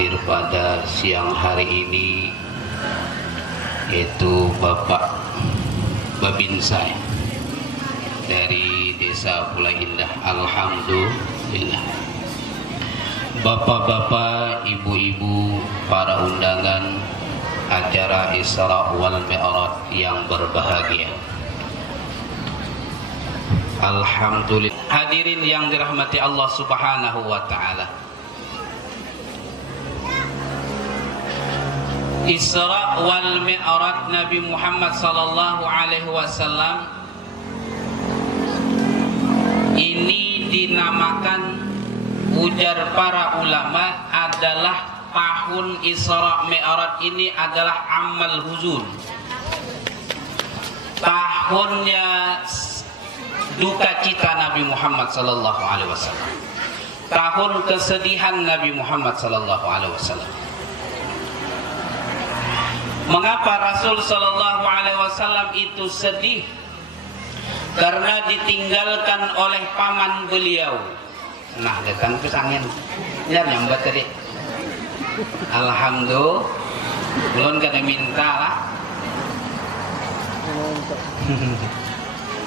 hadir pada siang hari ini, yaitu Bapak Babinsai dari Desa Pulai Indah. Alhamdulillah. Bapak-bapak, ibu-ibu, para undangan acara Isra wal Mi'raj yang berbahagia, alhamdulillah. Hadirin yang dirahmati Allah Subhanahu wa taala. Isra wal Mi'raj Nabi Muhammad sallallahu alaihi wasallam ini dinamakan, ujar para ulama, adalah tahun Isra Mi'raj ini adalah amal huzun, tahunnya duka cita Nabi Muhammad sallallahu alaihi wasallam, tahun kesedihan Nabi Muhammad sallallahu alaihi wasallam. Mengapa Rasul sallallahu alaihi wasallam itu sedih? Karena ditinggalkan oleh paman beliau. Nah, datang ke angin nyambat tadi. Alhamdulillah, belum kena minta lah.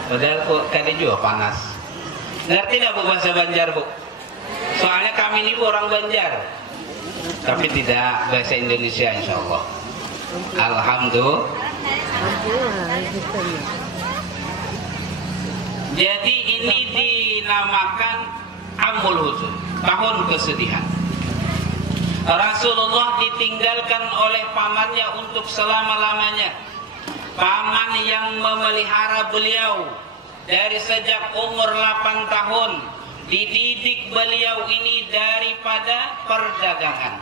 Padahal kok tadi juga panas. Ngerti tidak Bu bahasa Banjar, Bu? Soalnya kami ini orang Banjar, tapi tidak bahasa Indonesia, insya Allah. Alhamdulillah. Jadi ini dinamakan Amul Huzun, tahun kesedihan. Rasulullah ditinggalkan oleh pamannya untuk selama-lamanya. Paman yang memelihara beliau dari sejak umur 8 tahun, dididik beliau ini daripada perdagangan,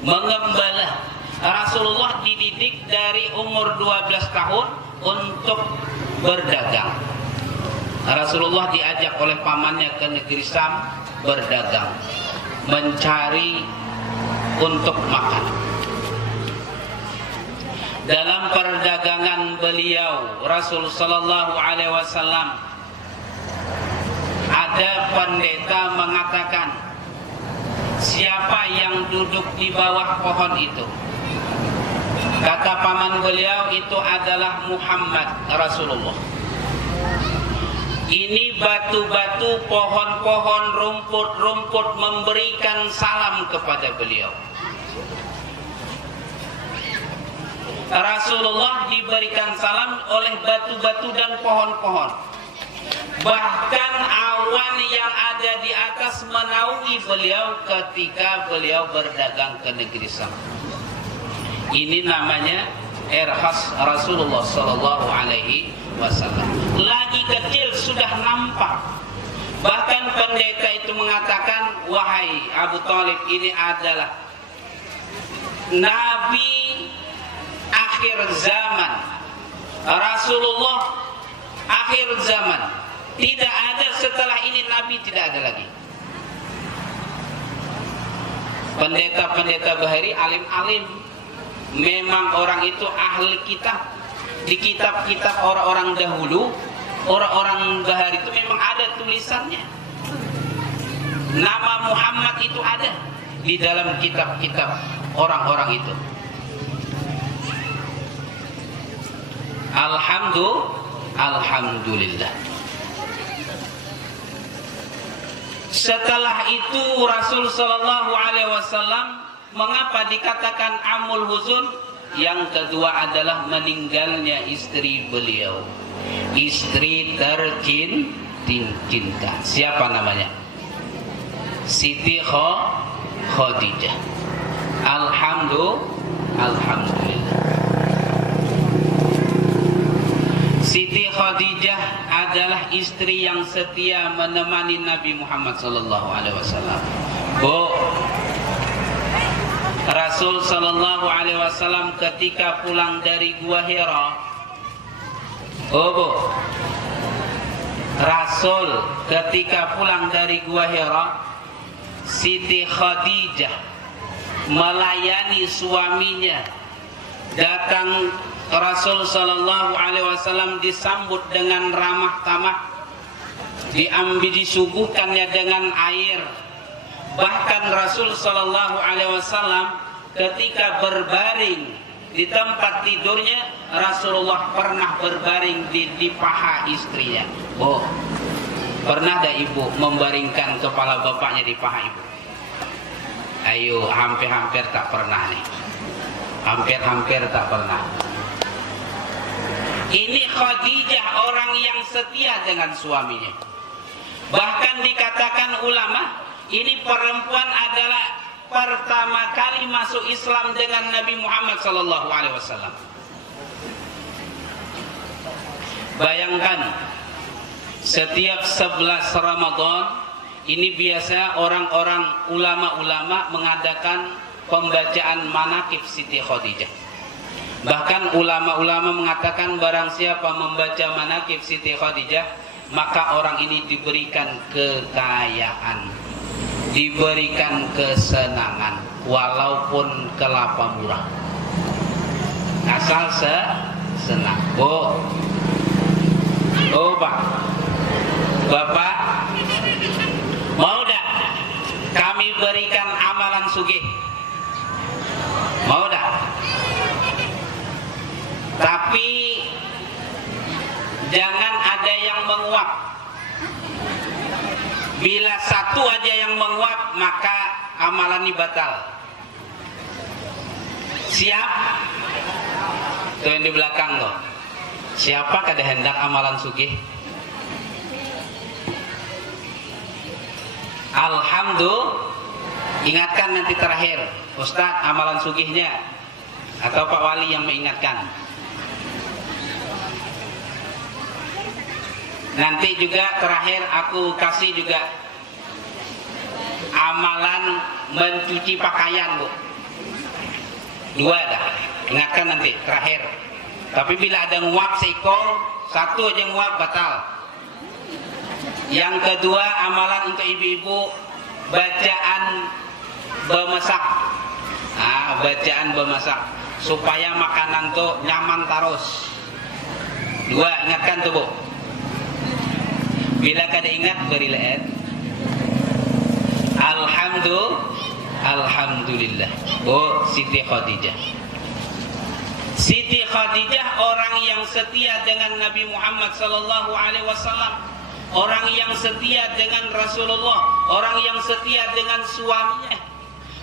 mengembala. Rasulullah dididik dari umur 12 tahun untuk berdagang. Rasulullah diajak oleh pamannya ke negeri Syam berdagang, mencari untuk makan. Dalam perdagangan beliau, Rasul sallallahu alaihi wasallam, ada pendeta mengatakan, siapa yang duduk di bawah pohon itu? Kata paman beliau, itu adalah Muhammad Rasulullah. Ini batu-batu, pohon-pohon, rumput-rumput memberikan salam kepada beliau. Rasulullah diberikan salam oleh batu-batu dan pohon-pohon. Bahkan awan yang ada di atas menaungi beliau ketika beliau berdagang ke negeri Syam. Ini namanya irhas Rasulullah sallallahu alaihi wasallam. Lagi kecil sudah nampak. Bahkan pendeta itu mengatakan, wahai Abu Thalib, ini adalah Nabi akhir zaman, Rasulullah akhir zaman. Tidak ada setelah ini Nabi, tidak ada lagi. Pendeta-pendeta Bahari, alim-alim, memang orang itu ahli kitab. Di kitab-kitab orang-orang dahulu, orang-orang Bahari itu memang ada tulisannya. Nama Muhammad itu ada di dalam kitab-kitab orang-orang itu. Alhamdulillah. Setelah itu Rasul sallallahu alaihi wasallam, mengapa dikatakan Amul Huzun? Yang kedua adalah meninggalnya istri beliau, istri tercinta. Siapa namanya? Siti Khadijah. Alhamdulillah. Siti Khadijah adalah istri yang setia menemani Nabi Muhammad sallallahu alaihi wasallam. Bu, Rasul sallallahu alaihi wasallam ketika pulang dari Gua Hira, Bu, Rasul ketika pulang dari Gua Hira, Siti Khadijah melayani suaminya. Datang Rasul sallallahu alaihi wasallam disambut dengan ramah tamah, disuguhkannya dengan air, Bahkan Rasul Shallallahu Alaihi Wasallam ketika berbaring di tempat tidurnya, Rasulullah pernah berbaring di paha istrinya. Oh, pernah ada ibu membaringkan kepala bapaknya di paha ibu? Ayo, hampir-hampir tak pernah nih. Hampir-hampir tak pernah. Ini Khadijah orang yang setia dengan suaminya. Bahkan dikatakan ulama, ini perempuan adalah pertama kali masuk Islam dengan Nabi Muhammad SAW. Bayangkan, setiap 11 Ramadan ini biasa orang-orang ulama-ulama mengadakan pembacaan manaqib Siti Khadijah. Bahkan ulama-ulama mengatakan barang siapa membaca manaqib Siti Khadijah, maka orang ini diberikan kekayaan, diberikan kesenangan, walaupun kelapa murah, asal senang. Oh Pak, Bapak mau dak kami berikan amalan sugih? Mau dak? Tapi jangan ada yang menguap. Bila satu aja yang menguap, maka amalan ini batal. Siap? Tuh yang di belakang loh. Siapa kada hendak amalan sugih? Alhamdulillah. Ingatkan nanti terakhir, Ustadz, amalan sugihnya, atau Pak Wali yang mengingatkan. Nanti juga terakhir aku kasih juga amalan mencuci pakaian, Bu. 2 dah. Ingatkan nanti terakhir. Tapi bila ada nguap seekor, 1 aja nguap batal. Yang kedua, amalan untuk ibu-ibu, bacaan bemasak. Bacaan bemasak supaya makanan tuh nyaman terus. 2, ingatkan tuh, Bu. Bila kada ingat, beri leet. Alhamdulillah. Oh, Siti Khadijah. Siti Khadijah orang yang setia dengan Nabi Muhammad SAW, orang yang setia dengan Rasulullah, orang yang setia dengan suaminya.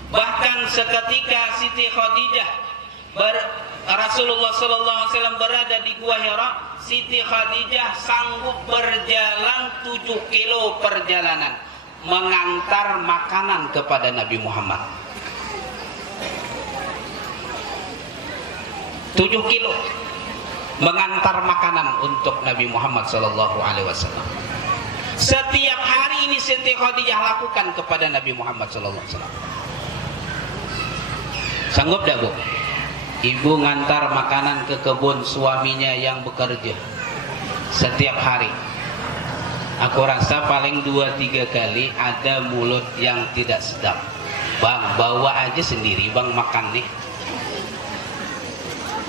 Bahkan seketika Siti Khadijah Rasulullah SAW berada di Gua Hira, Siti Khadijah sanggup berjalan 7 kilo perjalanan mengantar makanan kepada Nabi Muhammad. 7 kilo mengantar makanan untuk Nabi Muhammad SAW. Setiap hari ini Siti Khadijah lakukan kepada Nabi Muhammad SAW. Sanggup dah, Bu? Ibu ngantar makanan ke kebun suaminya yang bekerja setiap hari. Aku rasa paling 2-3 kali ada mulut yang tidak sedap. Bang, bawa aja sendiri, Bang, makan nih.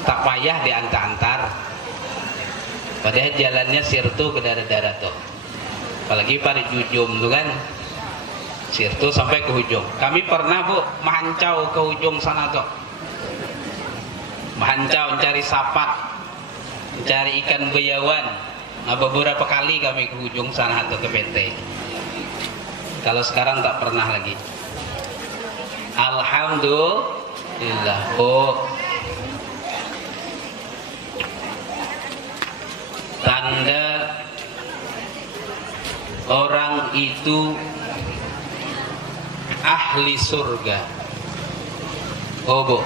Tak payah diantar-antar. Padahal jalannya Sirtu ke daerah-daerah tuh. Apalagi pada Jujum tuh kan. Sirtu sampai ke ujung. Kami pernah, Bu, mahancau ke ujung sana tuh. Mahancau mencari sapat, mencari ikan beyawan. Nah, beberapa kali kami ke ujung sana atau ke PT. Kalau sekarang tak pernah lagi. Alhamdulillah. Oh, tanda orang itu ahli surga. Oh, Bu,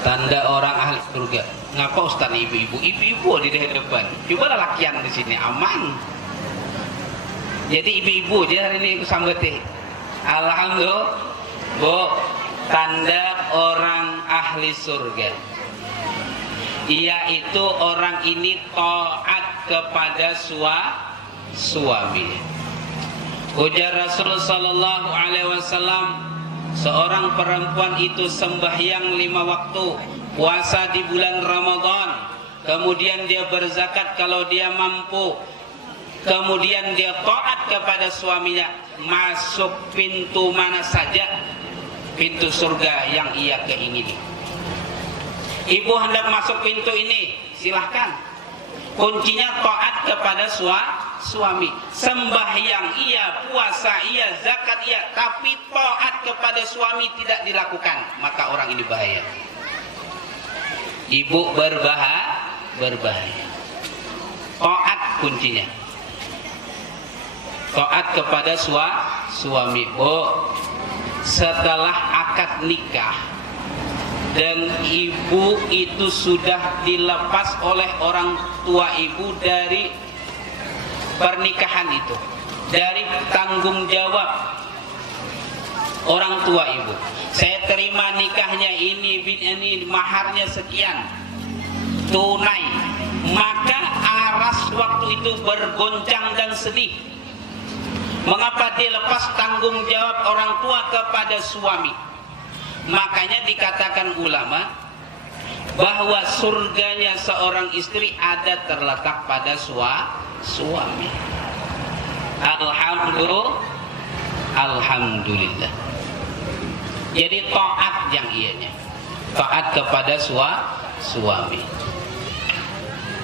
tanda orang ahli surga. Ngapa Ustaz ibu-ibu? Ibu-ibu di depan. Coba lelakian di sini aman. Jadi ibu-ibu dia hari ini sambuti. Alhamdulillah, Bu, tanda orang ahli surga. Yaitu orang ini taat kepada suami. Ujar Rasulullah sallallahu alaihi wasallam, seorang perempuan itu sembahyang 5 waktu, puasa di bulan Ramadan, kemudian dia berzakat kalau dia mampu, kemudian dia taat kepada suaminya, masuk pintu mana saja, pintu surga yang ia keingini. Ibu hendak masuk pintu ini, silahkan. Kuncinya taat kepada suami. Sembahyang iya, puasa iya, zakat iya, tapi taat kepada suami tidak dilakukan, maka orang ini bahaya. Ibu berbahaya. Taat kuncinya. Taat kepada suami. Setelah akad nikah dan ibu itu sudah dilepas oleh orang tua ibu dari pernikahan itu, dari tanggung jawab orang tua ibu. Saya terima nikahnya ini maharnya sekian tunai, maka aras waktu itu bergoncang dan sedih. Mengapa dia lepas tanggung jawab orang tua kepada suami? Makanya dikatakan ulama bahwa surganya seorang istri ada terletak pada suami. Alhamdulillah. Jadi taat yang ianya, taat kepada suami.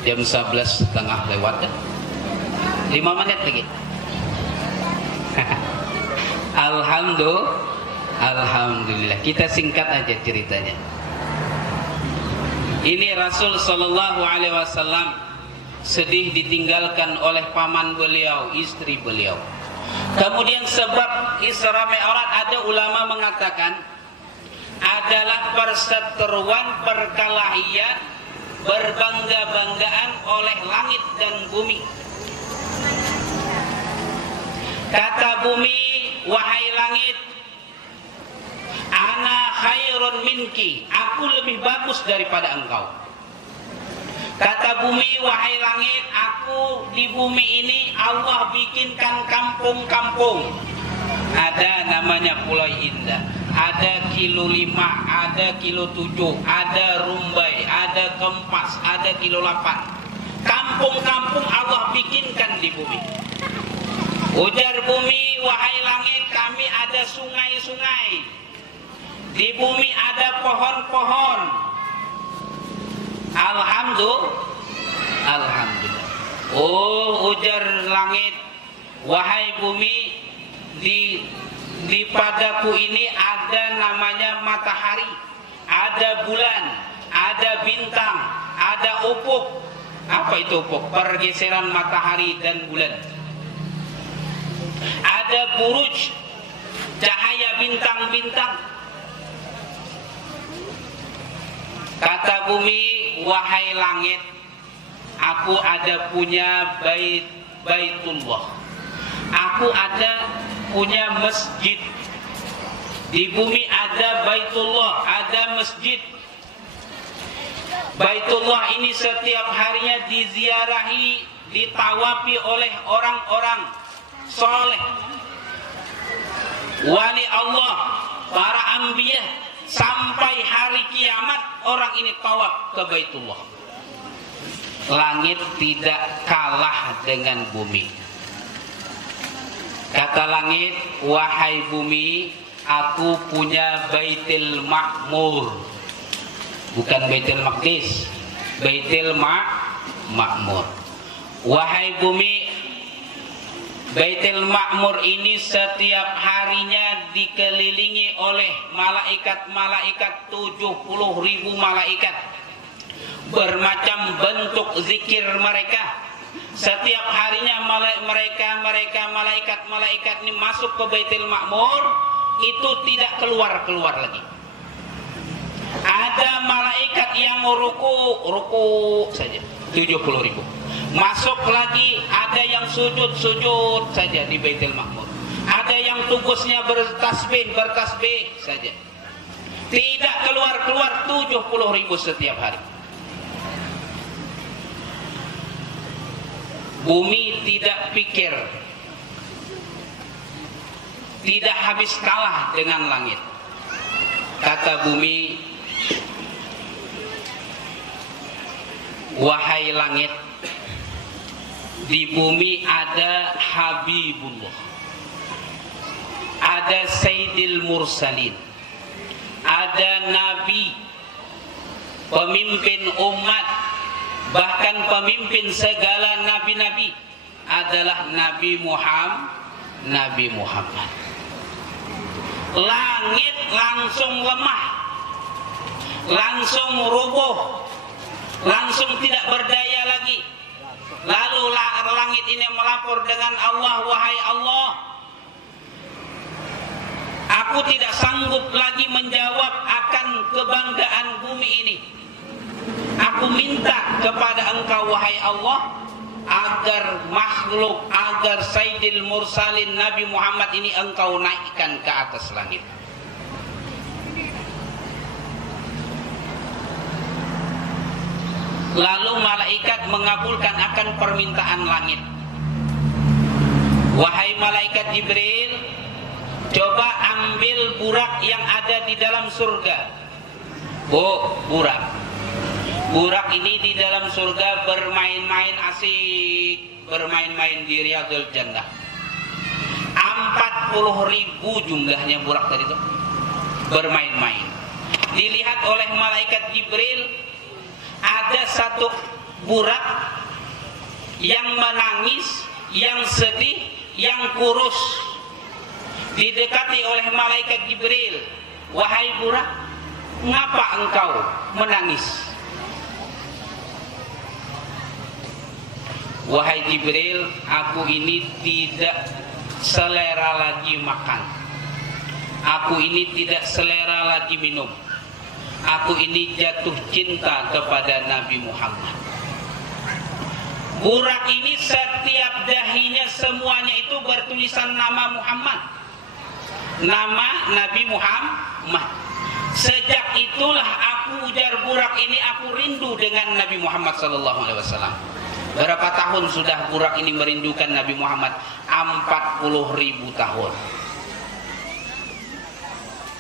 Jam 11:30 lewat, 5 menit lagi. Alhamdulillah. Kita singkat aja ceritanya. Ini Rasul Shallallahu Alaihi Wasallam sedih ditinggalkan oleh paman beliau, istri beliau. Kemudian sebab Isra Mi'raj, ada ulama mengatakan adalah perseteruan, perkelahian, berbangga-banggaan oleh langit dan bumi. Kata bumi, wahai langit, ana khairun minki, aku lebih bagus daripada engkau. Kata bumi, wahai langit, aku di bumi ini Allah bikinkan kampung-kampung. Ada namanya Pulau Indah, ada kilo 5, ada kilo 7, ada Rumbai, ada Kempas, ada kilo 8. Kampung-kampung Allah bikinkan di bumi. Ujar bumi, wahai langit, kami ada sungai-sungai. Di bumi ada pohon-pohon. Alhamdulillah. Oh, ujar langit, wahai bumi, di padaku ini ada namanya matahari, ada bulan, ada bintang, ada ufuk. Apa itu ufuk? Pergeseran matahari dan bulan. Ada buruj, cahaya bintang-bintang. Kata bumi, wahai langit, aku ada punya baitullah. Aku ada punya masjid. Di bumi ada baitullah, ada masjid. Baitullah ini setiap harinya diziarahi, ditawafi oleh orang-orang soleh, wali Allah, para anbiya, sampai hari kiamat orang ini tawaf ke Baitullah. Langit tidak kalah dengan bumi. Kata langit, wahai bumi, aku punya Baitul Ma'mur. Bukan Baitul Maqdis, Baitul Ma'mur. Wahai bumi, Baitul Ma'mur ini setiap harinya dikelilingi oleh malaikat-malaikat, 70.000 malaikat. Bermacam bentuk zikir mereka. Setiap harinya malaikat ini masuk ke Baitul Ma'mur, itu tidak keluar lagi. Ada malaikat yang ruku saja, 70.000. Masuk lagi, ada yang sujud saja di Baitul Ma'mur. Ada yang tugasnya bertasbih saja. Tidak keluar 70.000 setiap hari. Bumi tidak pikir, tidak habis kalah dengan langit. Kata bumi, wahai langit, di bumi ada Habibullah. ada Sayyidil Mursalin, ada Nabi, pemimpin umat, bahkan pemimpin segala nabi-nabi adalah Nabi Muhammad. Langit langsung lemah, langsung rubuh, langsung tidak berdaya lagi. Lalu langit ini melapor dengan Allah, wahai Allah, aku tidak sanggup lagi menjawab akan kebanggaan bumi ini. Aku minta kepada Engkau, wahai Allah, agar makhluk, agar Sayyidil Mursalin Nabi Muhammad ini Engkau naikkan ke atas langit. Lalu malaikat mengabulkan akan permintaan langit. Wahai malaikat Jibril, coba ambil burak yang ada di dalam surga. Burak. Burak ini di dalam surga bermain-main asik, bermain-main di Riyadul Jannah. 40.000 jumlahnya burak tadi itu, bermain-main. Dilihat oleh malaikat Jibril, ada satu burak yang menangis, yang sedih, yang kurus. Didekati oleh malaikat Jibril, wahai burak, mengapa engkau menangis? Wahai Jibril, aku ini tidak selera lagi makan. Aku ini tidak selera lagi minum. Aku ini jatuh cinta kepada Nabi Muhammad. Burak ini setiap dahinya semuanya itu bertulisan nama Muhammad, nama Nabi Muhammad. Sejak itulah aku, ujar burak ini, aku rindu dengan Nabi Muhammad SAW. Berapa tahun sudah burak ini merindukan Nabi Muhammad? 40.000 tahun.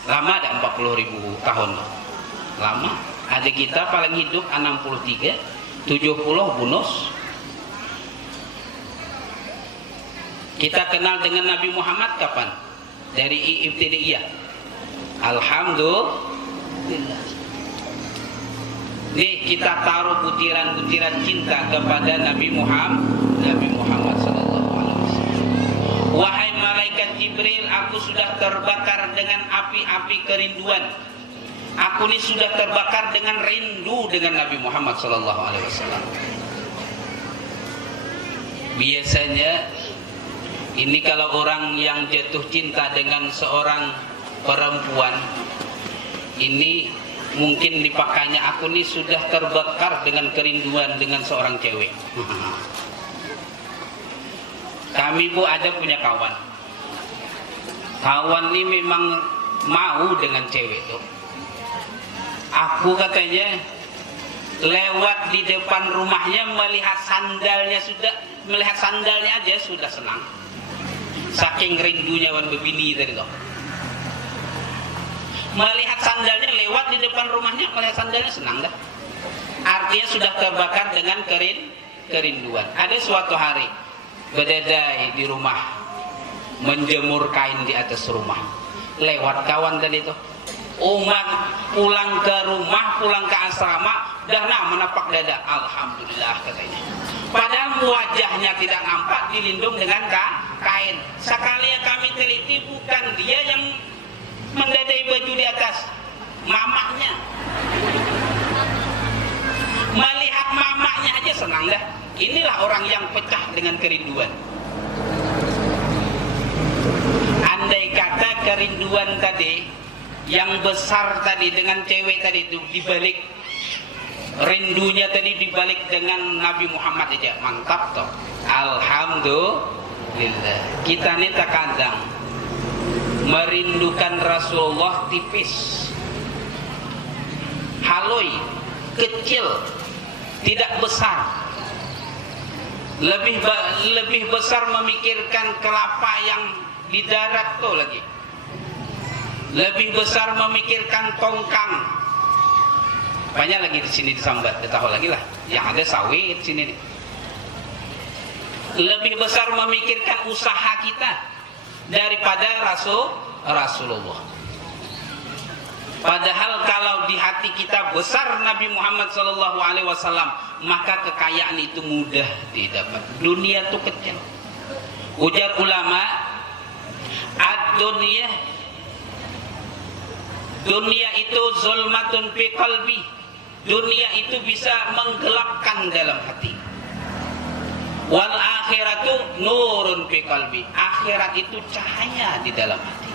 Lama ada 40.000 tahun? Lama. Ada kita paling hidup 63, 70 bonus. Kita kenal dengan Nabi Muhammad kapan? Dari Ibtidaiyah. Alhamdulillah. Nih kita taruh butiran-butiran cinta kepada Nabi Muhammad sallallahu alaihi wasallam. Wahai malaikat Jibril, aku sudah terbakar dengan api-api kerinduan. Aku ini sudah terbakar dengan rindu dengan Nabi Muhammad sallallahu alaihi wasallam. Biasanya ini kalau orang yang jatuh cinta dengan seorang perempuan, ini mungkin dipakainya, aku ini sudah terbakar dengan kerinduan dengan seorang cewek. Kami bu ada punya kawan. Kawan ini memang mau dengan cewek tuh. Aku katanya lewat di depan rumahnya melihat sandalnya aja sudah senang. Saking rindunya wan bebini tadi tuh. Melihat sandalnya lewat di depan rumahnya, melihat sandalnya senang dah. Artinya sudah terbakar dengan kerinduan. Ada suatu hari bededai di rumah, menjemur kain di atas rumah. Lewat kawan tadi itu. Umat pulang ke rumah, pulang ke asrama, dah menapak dada. Alhamdulillah katanya. Padahal wajahnya tidak nampak, dilindung dengan kain. Sekali kami teliti, bukan dia yang mendadai baju di atas, mamanya. Melihat mamanya aja senang dah. Inilah orang yang pecah dengan kerinduan. Andai kata kerinduan tadi yang besar tadi dengan cewek tadi itu dibalik, rindunya tadi dibalik dengan Nabi Muhammad aja, mantap toh. Alhamdulillah. Kita ini terkadang merindukan Rasulullah tipis, haloi, kecil, tidak besar. Lebih besar memikirkan kelapa yang di darat tuh lagi. Lebih besar memikirkan tongkang. Banyak lagi di sini disambat, tahu lagi lah. Yang ada sawit sini nih. Lebih besar memikirkan usaha kita. daripada Rasulullah. Padahal kalau di hati kita besar Nabi Muhammad SAW, maka kekayaan itu mudah didapat. Dunia itu kecil. Ujar ulama, ad-dunya, dunia itu zulmatun fi qalbi. Dunia itu bisa menggelapkan dalam hati. Wal akhiratu nurun fi qalbi. Akhirat itu cahaya di dalam hati.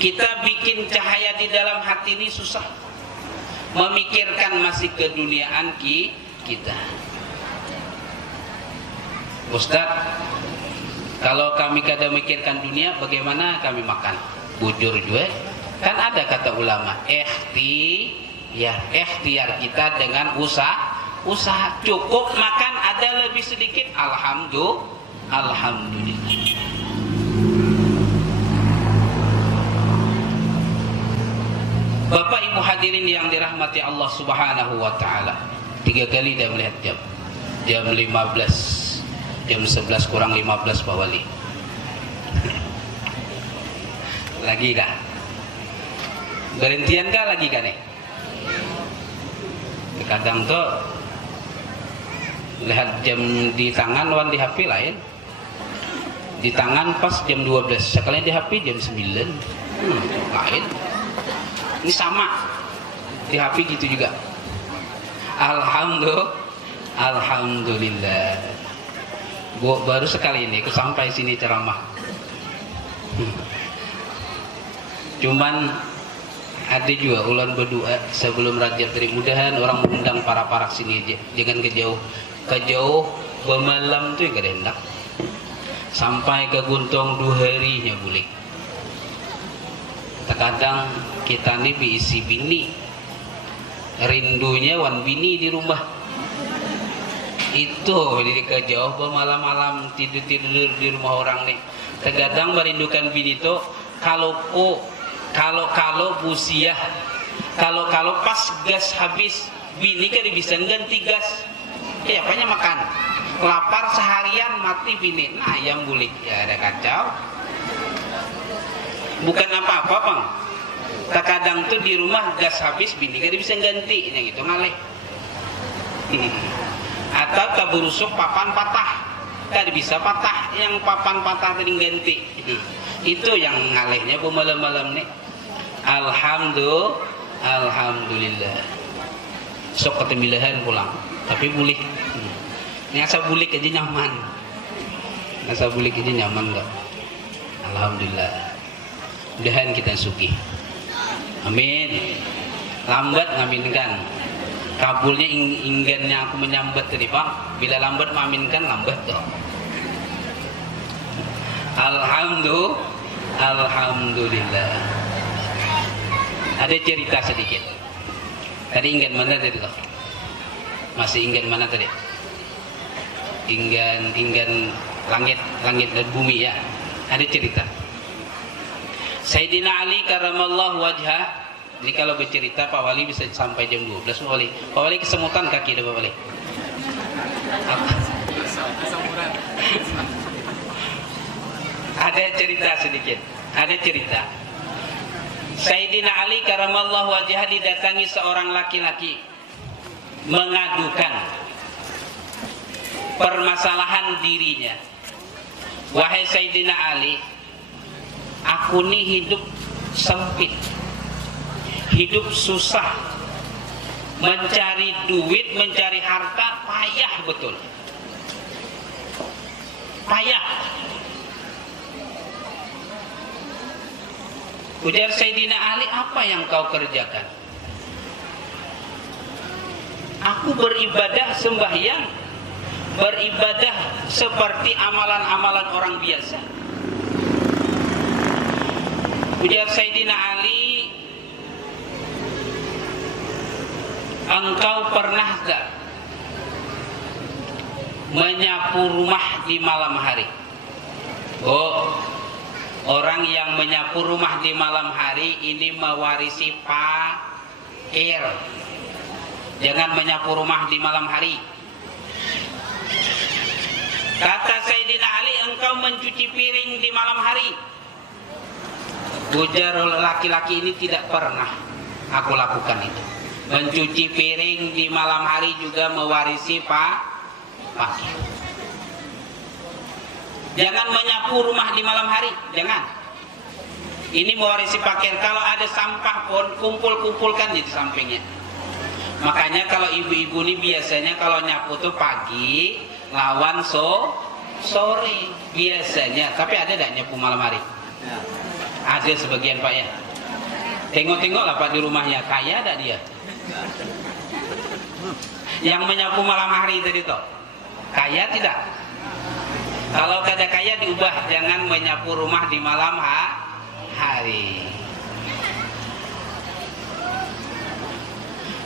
Kita bikin cahaya di dalam hati ini susah. Memikirkan masih keduniaan kita. Ustaz, kalau kami kadang mikirkan dunia, bagaimana kami makan? Bujur juga. Kan ada kata ulama, ikhtiar kita dengan usaha. Cukup makan, ada lebih sedikit, alhamdulillah. Bapak Ibu hadirin yang dirahmati Allah Subhanahu wa taala. 3 kali dah melihat jam. Jam 15. Jam 11 kurang 15 Pak Wali. Lagi kah? Berhentian kah lagi kah nih? Kadang tuh lihat jam di tangan lawan di HP lain. Di tangan pas jam 12, sekalian di HP jam 9. Lain. Ini sama. Di HP gitu juga. Alhamdulillah. Baru sekali ini aku sampai sini ceramah. Cuman ada juga ulan berdoa sebelum Rajab dari mudahan orang mengundang para parak sini aja. Jangan kejauh bermalam tuh yang gak hendak. Sampai ke Guntong 2 harinya bulik. Terkadang kita nih diisi bini, rindunya wan bini di rumah. Itu jadi kejauh malam-malam tidur di rumah orang nih. Terkadang merindukan bini itu kalau busiah, kalau pas gas habis, bini kan bisa ganti gas. Ya apanya makan. Lapar seharian mati bini. Nah yang bulik ya ada kacau. Bukan apa-apa bang. Terkadang tuh di rumah gas habis, bini kan bisa ganti, yang gitu ngaleh. Atau keburusuk papan patah, kan bisa patah, yang papan patah tadi ganti. Itu yang ngalehnya bu malam-malam nih. Alhamdulillah. Sok ketembilahan pulang, tapi bulih. Ngasa bulik aja nyaman. Ngasa bulik aja nyaman enggak? Alhamdulillah. Mudahan kita sugih. Amin. Lambat ngaminkan. Kabulnya inggannya aku menyambat tadi bang. Bila lambat mengaminkan lambat toh. Alhamdulillah. Ada cerita sedikit. Tadi inggan mana tadi toh? Masih inggan mana tadi? Inggan langit dan bumi ya. Ada cerita. Sayyidina Ali karramallahu wajhah. Ini kalau bercerita Pak Wali bisa sampai jam 12 Pak Wali. Pak Wali kesemutan kaki dah Pak Wali. Ada cerita sedikit. Ada cerita. Sayyidina Ali karramallahu wajhah didatangi seorang laki-laki mengadukan permasalahan dirinya. Wahai Sayyidina Ali, aku nih hidup sempit, hidup susah, mencari duit, mencari harta payah betul, payah. Ujar Sayyidina Ali, apa yang kau kerjakan? Aku beribadah sembahyang, beribadah seperti amalan-amalan orang biasa. Ujar Sayyidina Ali, engkau pernah gak menyapu rumah di malam hari? Oh, orang yang menyapu rumah di malam hari ini mewarisi fakir. Jangan menyapu rumah di malam hari. Kata Sayyidina Ali, engkau mencuci piring di malam hari. Ujar laki-laki ini, tidak pernah aku lakukan itu. Mencuci piring di malam hari juga mewarisi pagi. Jangan menyapu rumah di malam hari, jangan. Ini mewarisi pakaian. Kalau ada sampah pun kumpul-kumpulkan di sampingnya. Makanya kalau ibu-ibu ini biasanya kalau nyapu tuh pagi lawan sore biasanya. Tapi ada tidak nyapu malam hari? Ada sebagian Pak ya. Tengok-tengoklah Pak di rumahnya, kaya ada dia. Yang menyapu malam hari tadi toh, kaya tidak? Kalau kada kaya diubah, jangan menyapu rumah di malam hari.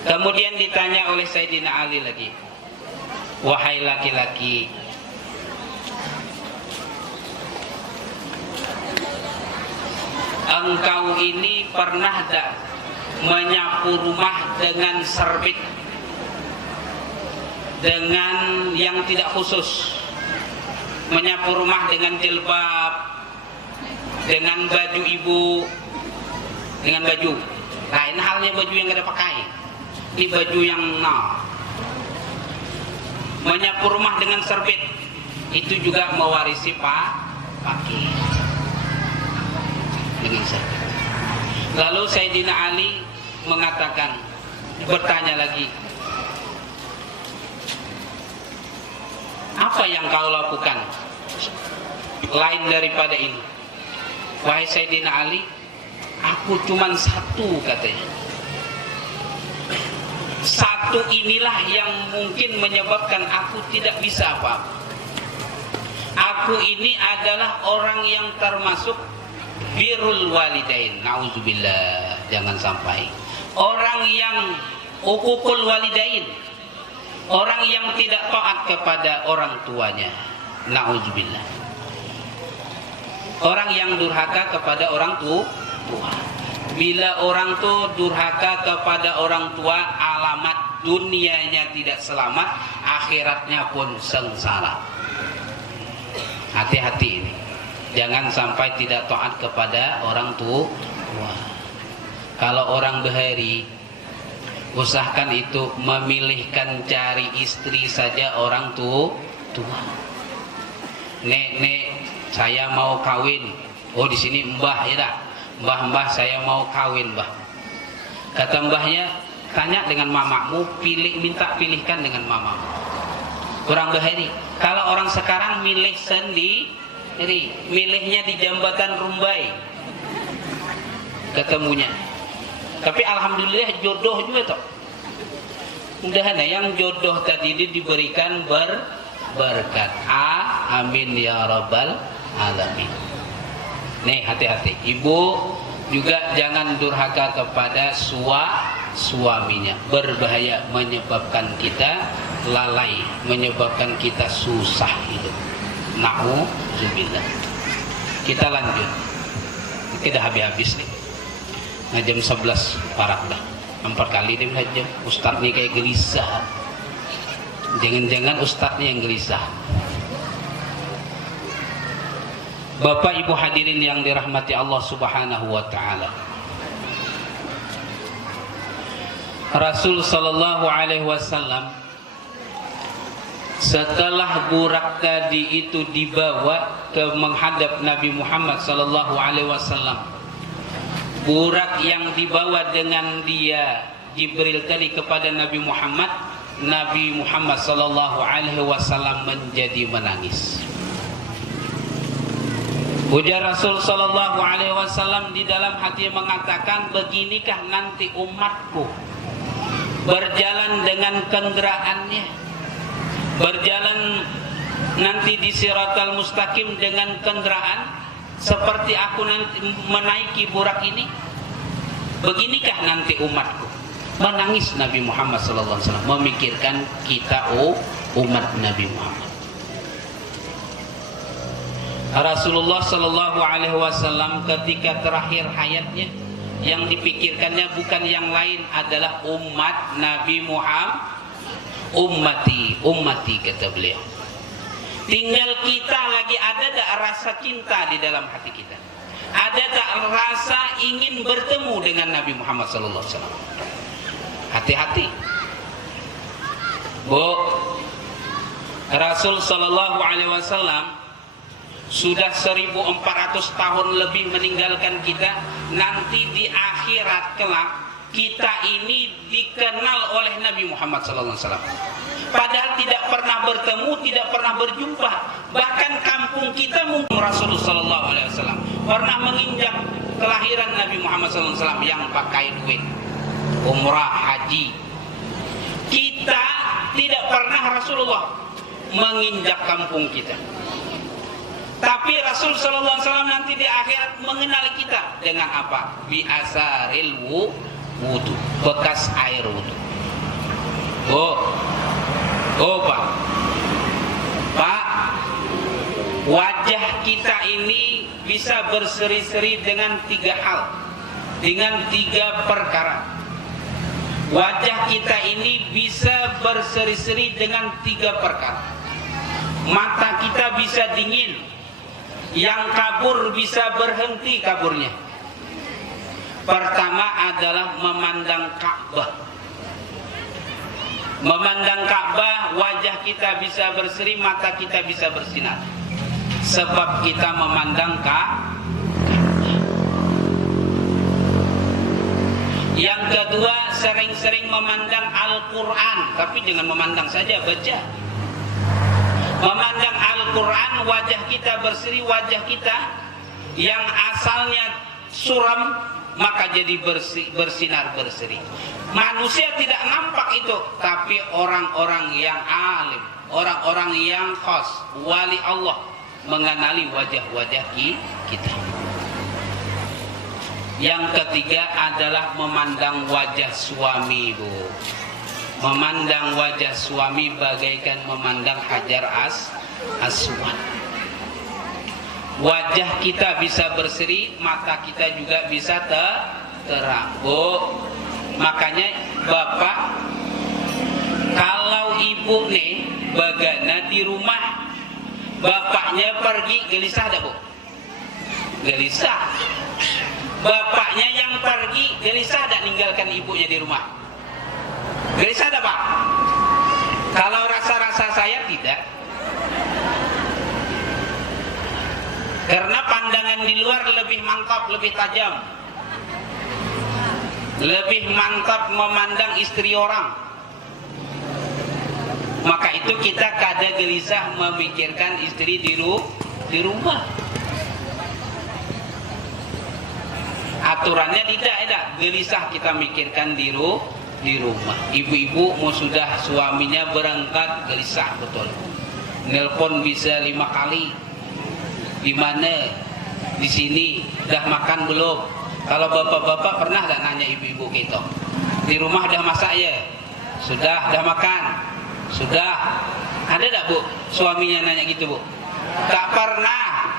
Kemudian ditanya oleh Sayyidina Ali lagi, wahai laki-laki, engkau ini pernah tak menyapu rumah dengan serbet, dengan yang tidak khusus, menyapu rumah dengan jilbab, dengan baju ibu, dengan baju lain halnya baju yang gak ada pakai, ini baju yang menyapu rumah dengan serbet, itu juga mewarisi pakai dengan serbet. Lalu Sayyidina Ali mengatakan, bertanya lagi, apa yang kau lakukan lain daripada ini? Wahai Sayyidina Ali, aku cuman satu, katanya. Satu inilah yang mungkin menyebabkan aku tidak bisa apa-apa. Aku ini adalah orang yang termasuk birrul walidain. Nauzubillah, jangan sampai. Orang yang uququl walidain, orang yang tidak taat kepada orang tuanya. Nauzubillah. Orang yang durhaka kepada orang tua. Bila orang tuh durhaka kepada orang tua, alamat dunianya tidak selamat, akhiratnya pun sengsara. Hati-hati ini. Jangan sampai tidak taat kepada orang tua. Kalau orang bahari, usahakan itu memilihkan cari istri saja orang tua. Nek, saya mau kawin. Oh, di sini mbah ya tak? Mbah, saya mau kawin, mbah. Kata mbahnya, tanya dengan mamamu, minta pilihkan dengan mamamu. Kurang bahari. Kalau orang sekarang milih sendiri, milihnya di jambatan Rumbai ketemunya. Tapi alhamdulillah jodoh juga toh. Mudah-mudahan yang jodoh tadi diberikan berkat. Amin ya rabbal alamin. Nih, hati-hati. Ibu juga jangan durhaka kepada suaminya. Berbahaya, menyebabkan kita lalai, menyebabkan kita susah hidup. Na'udzubillah. Kita lanjut. Kita habis-habis nih. Nah, jam 11 parah dah. 4 kali dia belajar. Ustaz nih kayak gelisah. Jangan-jangan ustaznya yang gelisah. Bapak Ibu hadirin yang dirahmati Allah Subhanahu wa taala. Rasul sallallahu alaihi wasallam setelah burak tadi itu dibawa ke menghadap Nabi Muhammad sallallahu alaihi wasallam. Burak yang dibawa dengan dia Jibril tadi kepada Nabi Muhammad sallallahu alaihi wasallam menjadi menangis. Ujar Rasul sallallahu alaihi wasallam di dalam hati mengatakan, beginikah nanti umatku berjalan dengan kendaraannya, berjalan nanti di Siratal Mustaqim dengan kendaraan seperti aku nanti menaiki burak ini. Beginikah nanti umatku? Menangis Nabi Muhammad sallallahu alaihi wasallam, memikirkan kita umat Nabi Muhammad. Rasulullah sallallahu alaihi wasallam ketika terakhir hayatnya, yang dipikirkannya bukan yang lain adalah umat Nabi Muhammad. Ummati kata beliau. Tinggal kita lagi ada tak rasa cinta di dalam hati kita? Ada tak rasa ingin bertemu dengan Nabi Muhammad sallallahu alaihi wasallam? Hati-hati. Bu, Rasul sallallahu alaihi wasallam sudah 1400 tahun lebih meninggalkan kita. Nanti di akhirat kelak kita ini dikenal oleh Nabi Muhammad sallallahu alaihi wasallam. Padahal tidak pernah bertemu, tidak pernah berjumpa. Bahkan kampung kita mungkin Rasulullah sallallahu alaihi wasallam pernah menginjak kelahiran Nabi Muhammad sallallahu alaihi wasallam yang pakai duit umrah haji. Kita tidak pernah Rasulullah menginjak kampung kita. Tapi Rasul sallallahu alaihi wasallam nanti di akhirat mengenali kita dengan apa? Bi asaril wudu, bekas air wudu. Pak, wajah kita ini bisa berseri-seri dengan 3 hal, dengan 3 perkara. Wajah kita ini bisa berseri-seri dengan 3 perkara. Mata kita bisa dingin, yang kabur bisa berhenti kaburnya. Pertama adalah memandang Ka'bah. Memandang Ka'bah, wajah kita bisa berseri, mata kita bisa bersinar. Sebab kita memandang Ka'bah. Yang kedua, sering-sering memandang Al-Quran. Tapi jangan memandang saja, baca. Memandang Al-Quran, wajah kita berseri, wajah kita yang asalnya suram, maka jadi bersinar berseri. Manusia tidak nampak itu, tapi orang-orang yang alim, orang-orang yang khas, wali Allah mengenali wajah-wajah kita. Yang ketiga adalah memandang wajah suami, Bu. Memandang wajah suami bagaikan memandang Hajar Aswad. Wajah kita bisa berseri, mata kita juga bisa terang, Bu. Makanya bapak, kalau ibu nih bagana di rumah, bapaknya pergi, gelisah dah, Bu? Gelisah. Bapaknya yang pergi, gelisah dah ninggalkan ibunya di rumah? Gelisah dah, Pak? Kalau rasa-rasa saya tidak. Karena pandangan di luar lebih mantap, lebih tajam. Lebih mantap memandang istri orang. Maka itu kita kadang gelisah memikirkan istri di rumah. Aturannya tidak ada, gelisah kita mikirkan di rumah. Ibu-ibu mau sudah suaminya berangkat, gelisah betul. Nelpon bisa 5 kali. Di mana? Di sini. Dah makan belum? Kalau bapak-bapak pernah tak nanya ibu-ibu kita? Di rumah dah masak ya? Sudah, dah makan? Sudah. Ada tak, Bu? Suaminya nanya gitu, Bu? Tak pernah.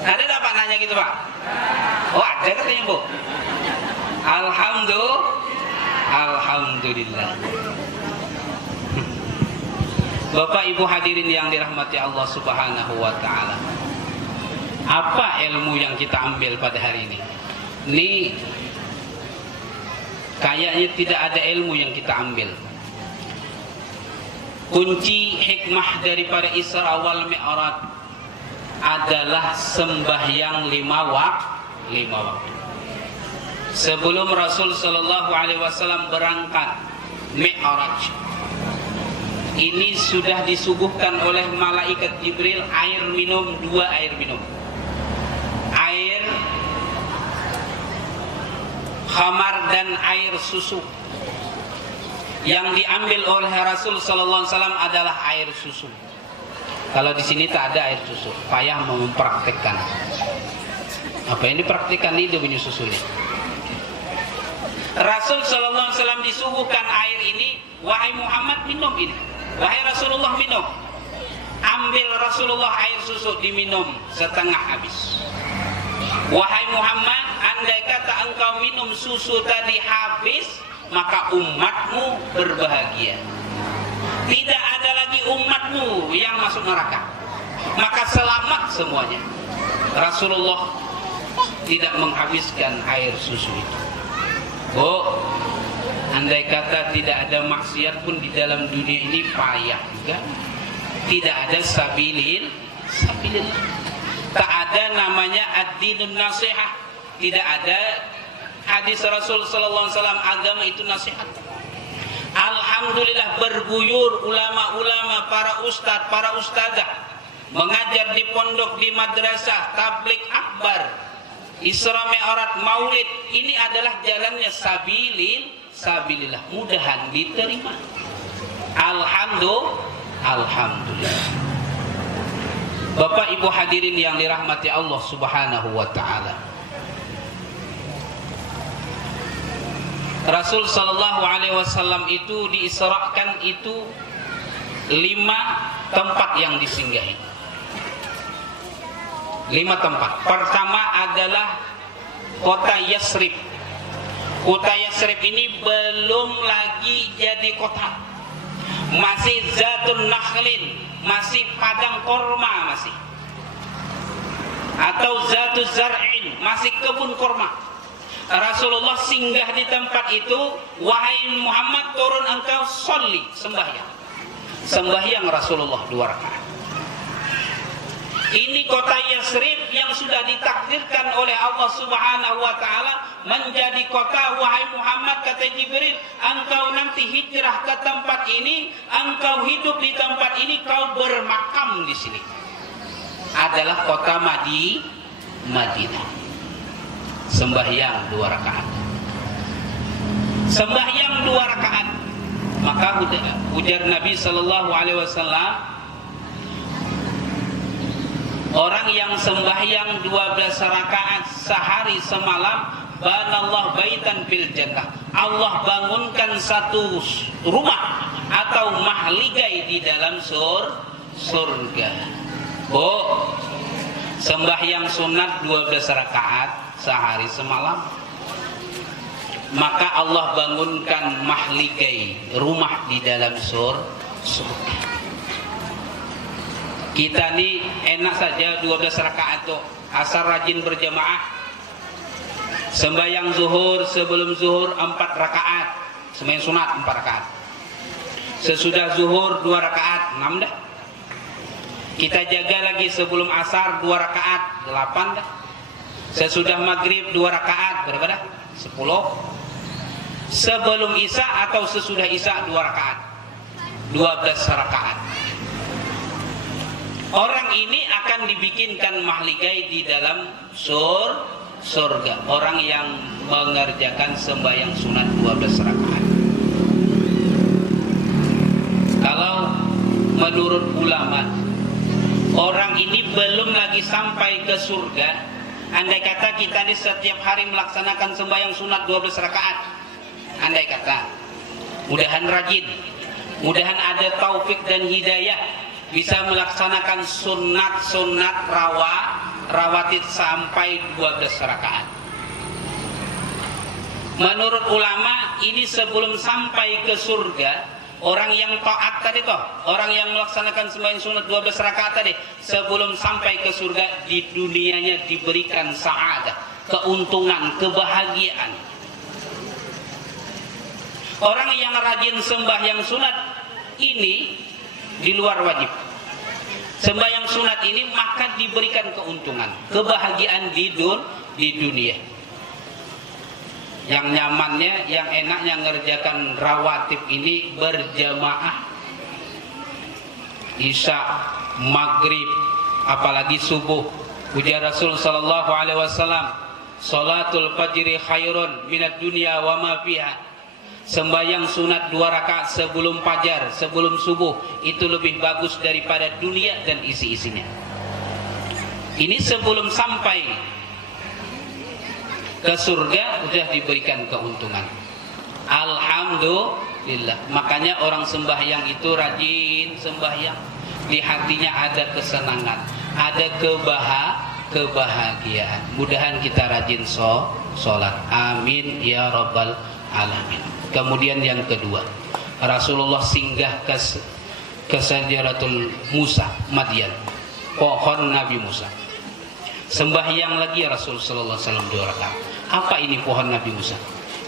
Ada tak Pak nanya gitu, Pak? Oh, ada katanya, Bu. Alhamdulillah. Bapak Ibu hadirin yang dirahmati Allah Subhanahu wa taala. Apa ilmu yang kita ambil pada hari ini? Ini kayaknya tidak ada ilmu yang kita ambil. Kunci hikmah daripada Isra wal Mi'raj adalah sembahyang 5 waktu. Sebelum Rasul sallallahu alaihi wasallam berangkat Mi'raj, ini sudah disuguhkan oleh malaikat Jibril air minum, 2 air minum. Air khamar dan air susu. Yang diambil oleh Rasul sallallahu alaihi wasallam adalah air susu. Kalau di sini tak ada air susu, payah mempraktekkan. Apa yang dipraktikkan ini punya susu ini. Rasul sallallahu alaihi wasallam disuguhkan air ini, wahai Muhammad minum ini. Wahai Rasulullah minum. Ambil Rasulullah air susu diminum setengah habis. Wahai Muhammad, andai kata engkau minum susu tadi habis, maka umatmu berbahagia. Tidak ada lagi umat umatmu yang masuk neraka, maka selamat semuanya. Rasulullah tidak menghabiskan air susu itu. Andai kata tidak ada maksiat pun di dalam dunia ini payah juga. Tidak ada sabilillah. Tak ada namanya ad-dinun nasihah. Tidak ada hadis Rasul sallallahu alaihi wasallam agama itu nasihat. Alhamdulillah berguyur ulama-ulama, para ustadz, para ustadzah mengajar di pondok, di madrasah, tabligh akbar, Isra Mi'raj, Maulid. Ini adalah jalannya sabilillah. Mudahan diterima. Alhamdulillah. Bapak Ibu hadirin yang dirahmati Allah Subhanahu wa taala. Rasul sallallahu alaihi wasallam itu diisrakan itu 5 tempat yang disinggahi. 5 tempat. Pertama adalah kota Yasrib. Kota Yasrib ini belum lagi jadi kota. Masih Zatun Nakhlin, masih padang korma masih. Atau Zatu Zar'in, masih kebun korma. Rasulullah singgah di tempat itu, wahai Muhammad, turun engkau sholli, sembahyang Rasulullah 2 rakaat. Ini kota Yasrib yang sudah ditakdirkan oleh Allah Subhanahu wa taala menjadi kota, wahai Muhammad, kata Jibril, engkau nanti hijrah ke tempat ini, engkau hidup di tempat ini, kau bermakam di sini. Adalah kota Madinah. Sembahyang 2 rakaat. Sembahyang 2 rakaat. Maka ujar Nabi sallallahu alaihi wasallam, orang yang sembahyang 12 rakaat sehari semalam, banallahu baitan fil jannah. Allah bangunkan satu rumah atau mahligai di dalam surga. Sembahyang sunat 12 rakaat sehari semalam, maka Allah bangunkan mahligai, rumah di dalam surga. Kita nih enak saja 12 rakaat tuh, asal rajin berjamaah. Sembahyang zuhur, sebelum zuhur 4 rakaat, sembahyang sunat 4 rakaat. Sesudah zuhur 2 rakaat, 6 dah. Kita jaga lagi sebelum asar 2 rakaat, 8 dah. Sesudah maghrib 2 rakaat, berapa dah? 10. Sebelum isya atau sesudah isya 2 rakaat, 12 rakaat. Orang ini akan dibikinkan mahligai di dalam surga. Orang yang mengerjakan sembahyang sunat 12 rakaat. Kalau menurut ulama, orang ini belum lagi sampai ke surga. Andai kata kita ini setiap hari melaksanakan sembahyang sunat 12 rakaat, andai kata, mudahan rajin, mudahan ada taufik dan hidayah, bisa melaksanakan sunat rawatib sampai 12 rakaat. Menurut ulama, ini sebelum sampai ke surga, orang yang taat tadi toh, orang yang melaksanakan sembahyang sunat 12 rakaat tadi, sebelum sampai ke surga, di dunianya diberikan sa'adah, keuntungan, kebahagiaan. Orang yang rajin sembahyang sunat ini di luar wajib. Sembahyang sunat ini maka diberikan keuntungan, kebahagiaan di dunia. Yang nyamannya, yang enaknya ngerjakan rawatib ini berjamaah, isya, maghrib, apalagi subuh. Ujar Rasul sallallahu alaihi wasallam, salatul fajri khairun minad dunya wa ma fiha. Sembahyang sunat 2 rakaat sebelum fajar, sebelum subuh, itu lebih bagus daripada dunia dan isi-isinya. Ini sebelum sampai ke surga sudah diberikan keuntungan. Alhamdulillah. Makanya orang sembahyang itu rajin sembahyang, di hatinya ada kesenangan, ada kebahagiaan. Mudahan kita rajin sholat. Amin ya rabbal alamin. Kemudian yang kedua, Rasulullah singgah ke Syajaratul Musa Madian, pohon Nabi Musa. Sembahyang lagi Rasul sallallahu alaihi wasallam 2 rakaat. Apa ini pohon Nabi Musa?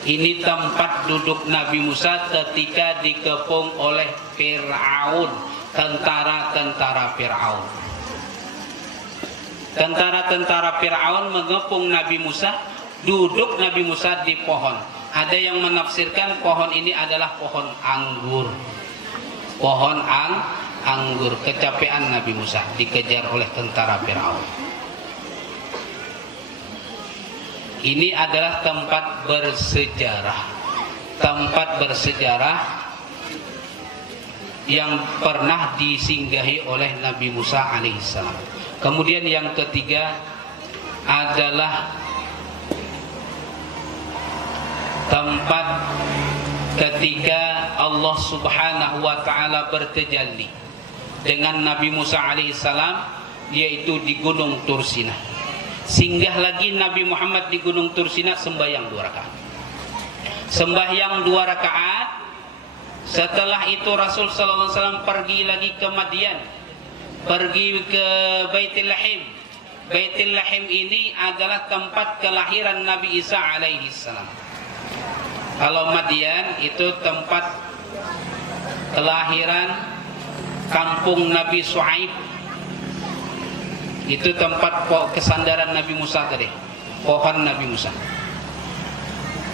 Ini tempat duduk Nabi Musa ketika dikepung oleh Fir'aun, tentara-tentara Fir'aun. Tentara-tentara Fir'aun mengepung Nabi Musa, duduk Nabi Musa di pohon. Ada yang menafsirkan pohon ini adalah pohon anggur. Pohon anggur. Kecapean Nabi Musa dikejar oleh tentara Fir'aun. Ini adalah tempat bersejarah. Tempat bersejarah yang pernah disinggahi oleh Nabi Musa alaihissalam. Kemudian yang ketiga adalah tempat ketika Allah subhanahu wa ta'ala bertajalli dengan Nabi Musa alaihissalam, yaitu di Gunung Tursina. Singgah lagi Nabi Muhammad di Gunung Tursina, sembahyang 2 rakaat. Sembahyang 2 rakaat. Setelah itu Rasul sallallahu alaihi wasallam pergi lagi ke Madian, pergi ke Baitul Lahim. Baitul Lahim ini adalah tempat kelahiran Nabi Isa alaihissalam. Kalau Madian itu tempat kelahiran kampung Nabi Shu'aib. Itu tempat kesandaran Nabi Musa tadi, pohon Nabi Musa.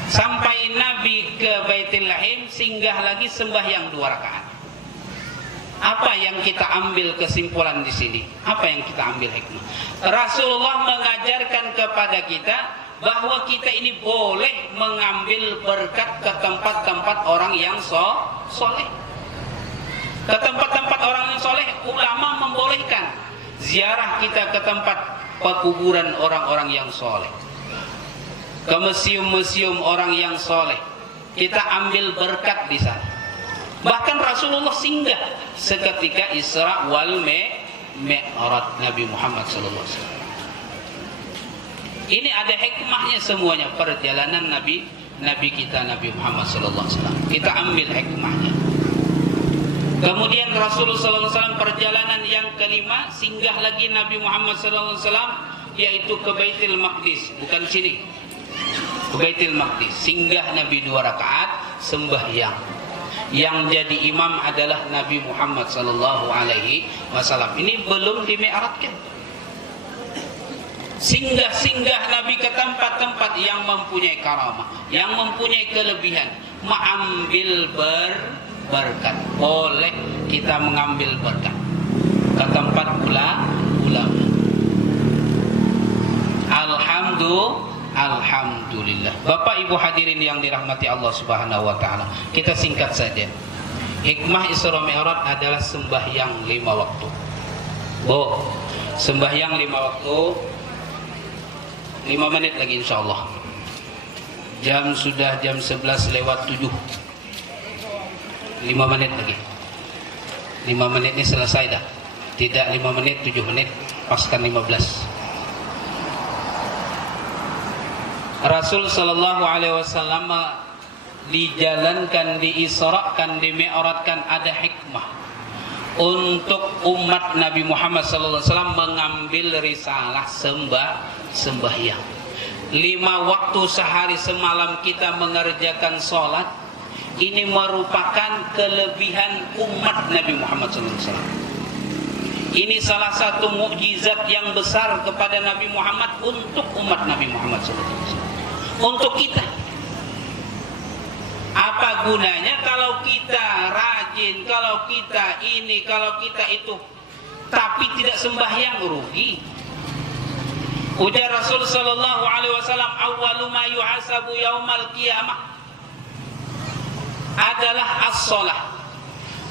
Sampai Nabi ke Baitul Lahim, singgah lagi sembahyang 2 rakaat. Apa yang kita ambil kesimpulan di sini? Apa yang kita ambil hikmah? Rasulullah mengajarkan kepada kita bahwa kita ini boleh mengambil berkat ke tempat-tempat orang yang soleh. Ke tempat-tempat orang yang soleh, ulama membolehkan ziarah kita ke tempat pekuburan orang-orang yang soleh, ke museum-museum orang yang soleh. Kita ambil berkat di sana. Bahkan Rasulullah singgah seketika Isra wal Mi'raj Nabi Muhammad sallallahu alaihi wasallam. Ini ada hikmahnya semuanya, perjalanan Nabi kita Nabi Muhammad sallallahu alaihi wasallam. Kita ambil hikmahnya. Kemudian Rasulullah sallallahu alaihi wasallam perjalanan yang kelima, singgah lagi Nabi Muhammad sallallahu alaihi wasallam, yaitu ke Baitul Maqdis, bukan sini. Ke Baitul Maqdis, singgah Nabi 2 rakaat sembahyang. Yang jadi imam adalah Nabi Muhammad sallallahu alaihi wasallam. Ini belum dimi'rajkan. Singgah-singgah Nabi ke tempat-tempat yang mempunyai karamah, yang mempunyai kelebihan, mengambil berkat. Boleh kita mengambil berkat ke tempat ulama. Alhamdulillah. Bapak Ibu hadirin yang dirahmati Allah Subhanahu wa taala, kita singkat saja. Hikmah Isra Mi'raj adalah sembahyang 5 waktu. Sembahyang 5 waktu. 5 menit lagi insyaallah. Sudah jam 11 lewat 7. 5 menit lagi. 5 menit ini selesai dah. Tidak 5 menit, 7 menit, paskan 15. Rasul sallallahu alaihi wasallam dijalankan, diisrakan, dimi'rajkan, ada hikmah untuk umat Nabi Muhammad sallallahu alaihi wasallam mengambil risalah sembahyang. 5 waktu sehari semalam kita mengerjakan sholat. Ini merupakan kelebihan umat Nabi Muhammad sallallahu alaihi wasallam. Ini salah satu mukjizat yang besar kepada Nabi Muhammad untuk umat Nabi Muhammad SAW. Untuk kita. Apa gunanya kalau kita rajin, kalau kita ini, kalau kita itu, tapi tidak sembahyang, rugi. Ujar Rasul sallallahu alaihi wasallam, awwalu ma yuhasabu yaumal qiyamah adalah as-shalah.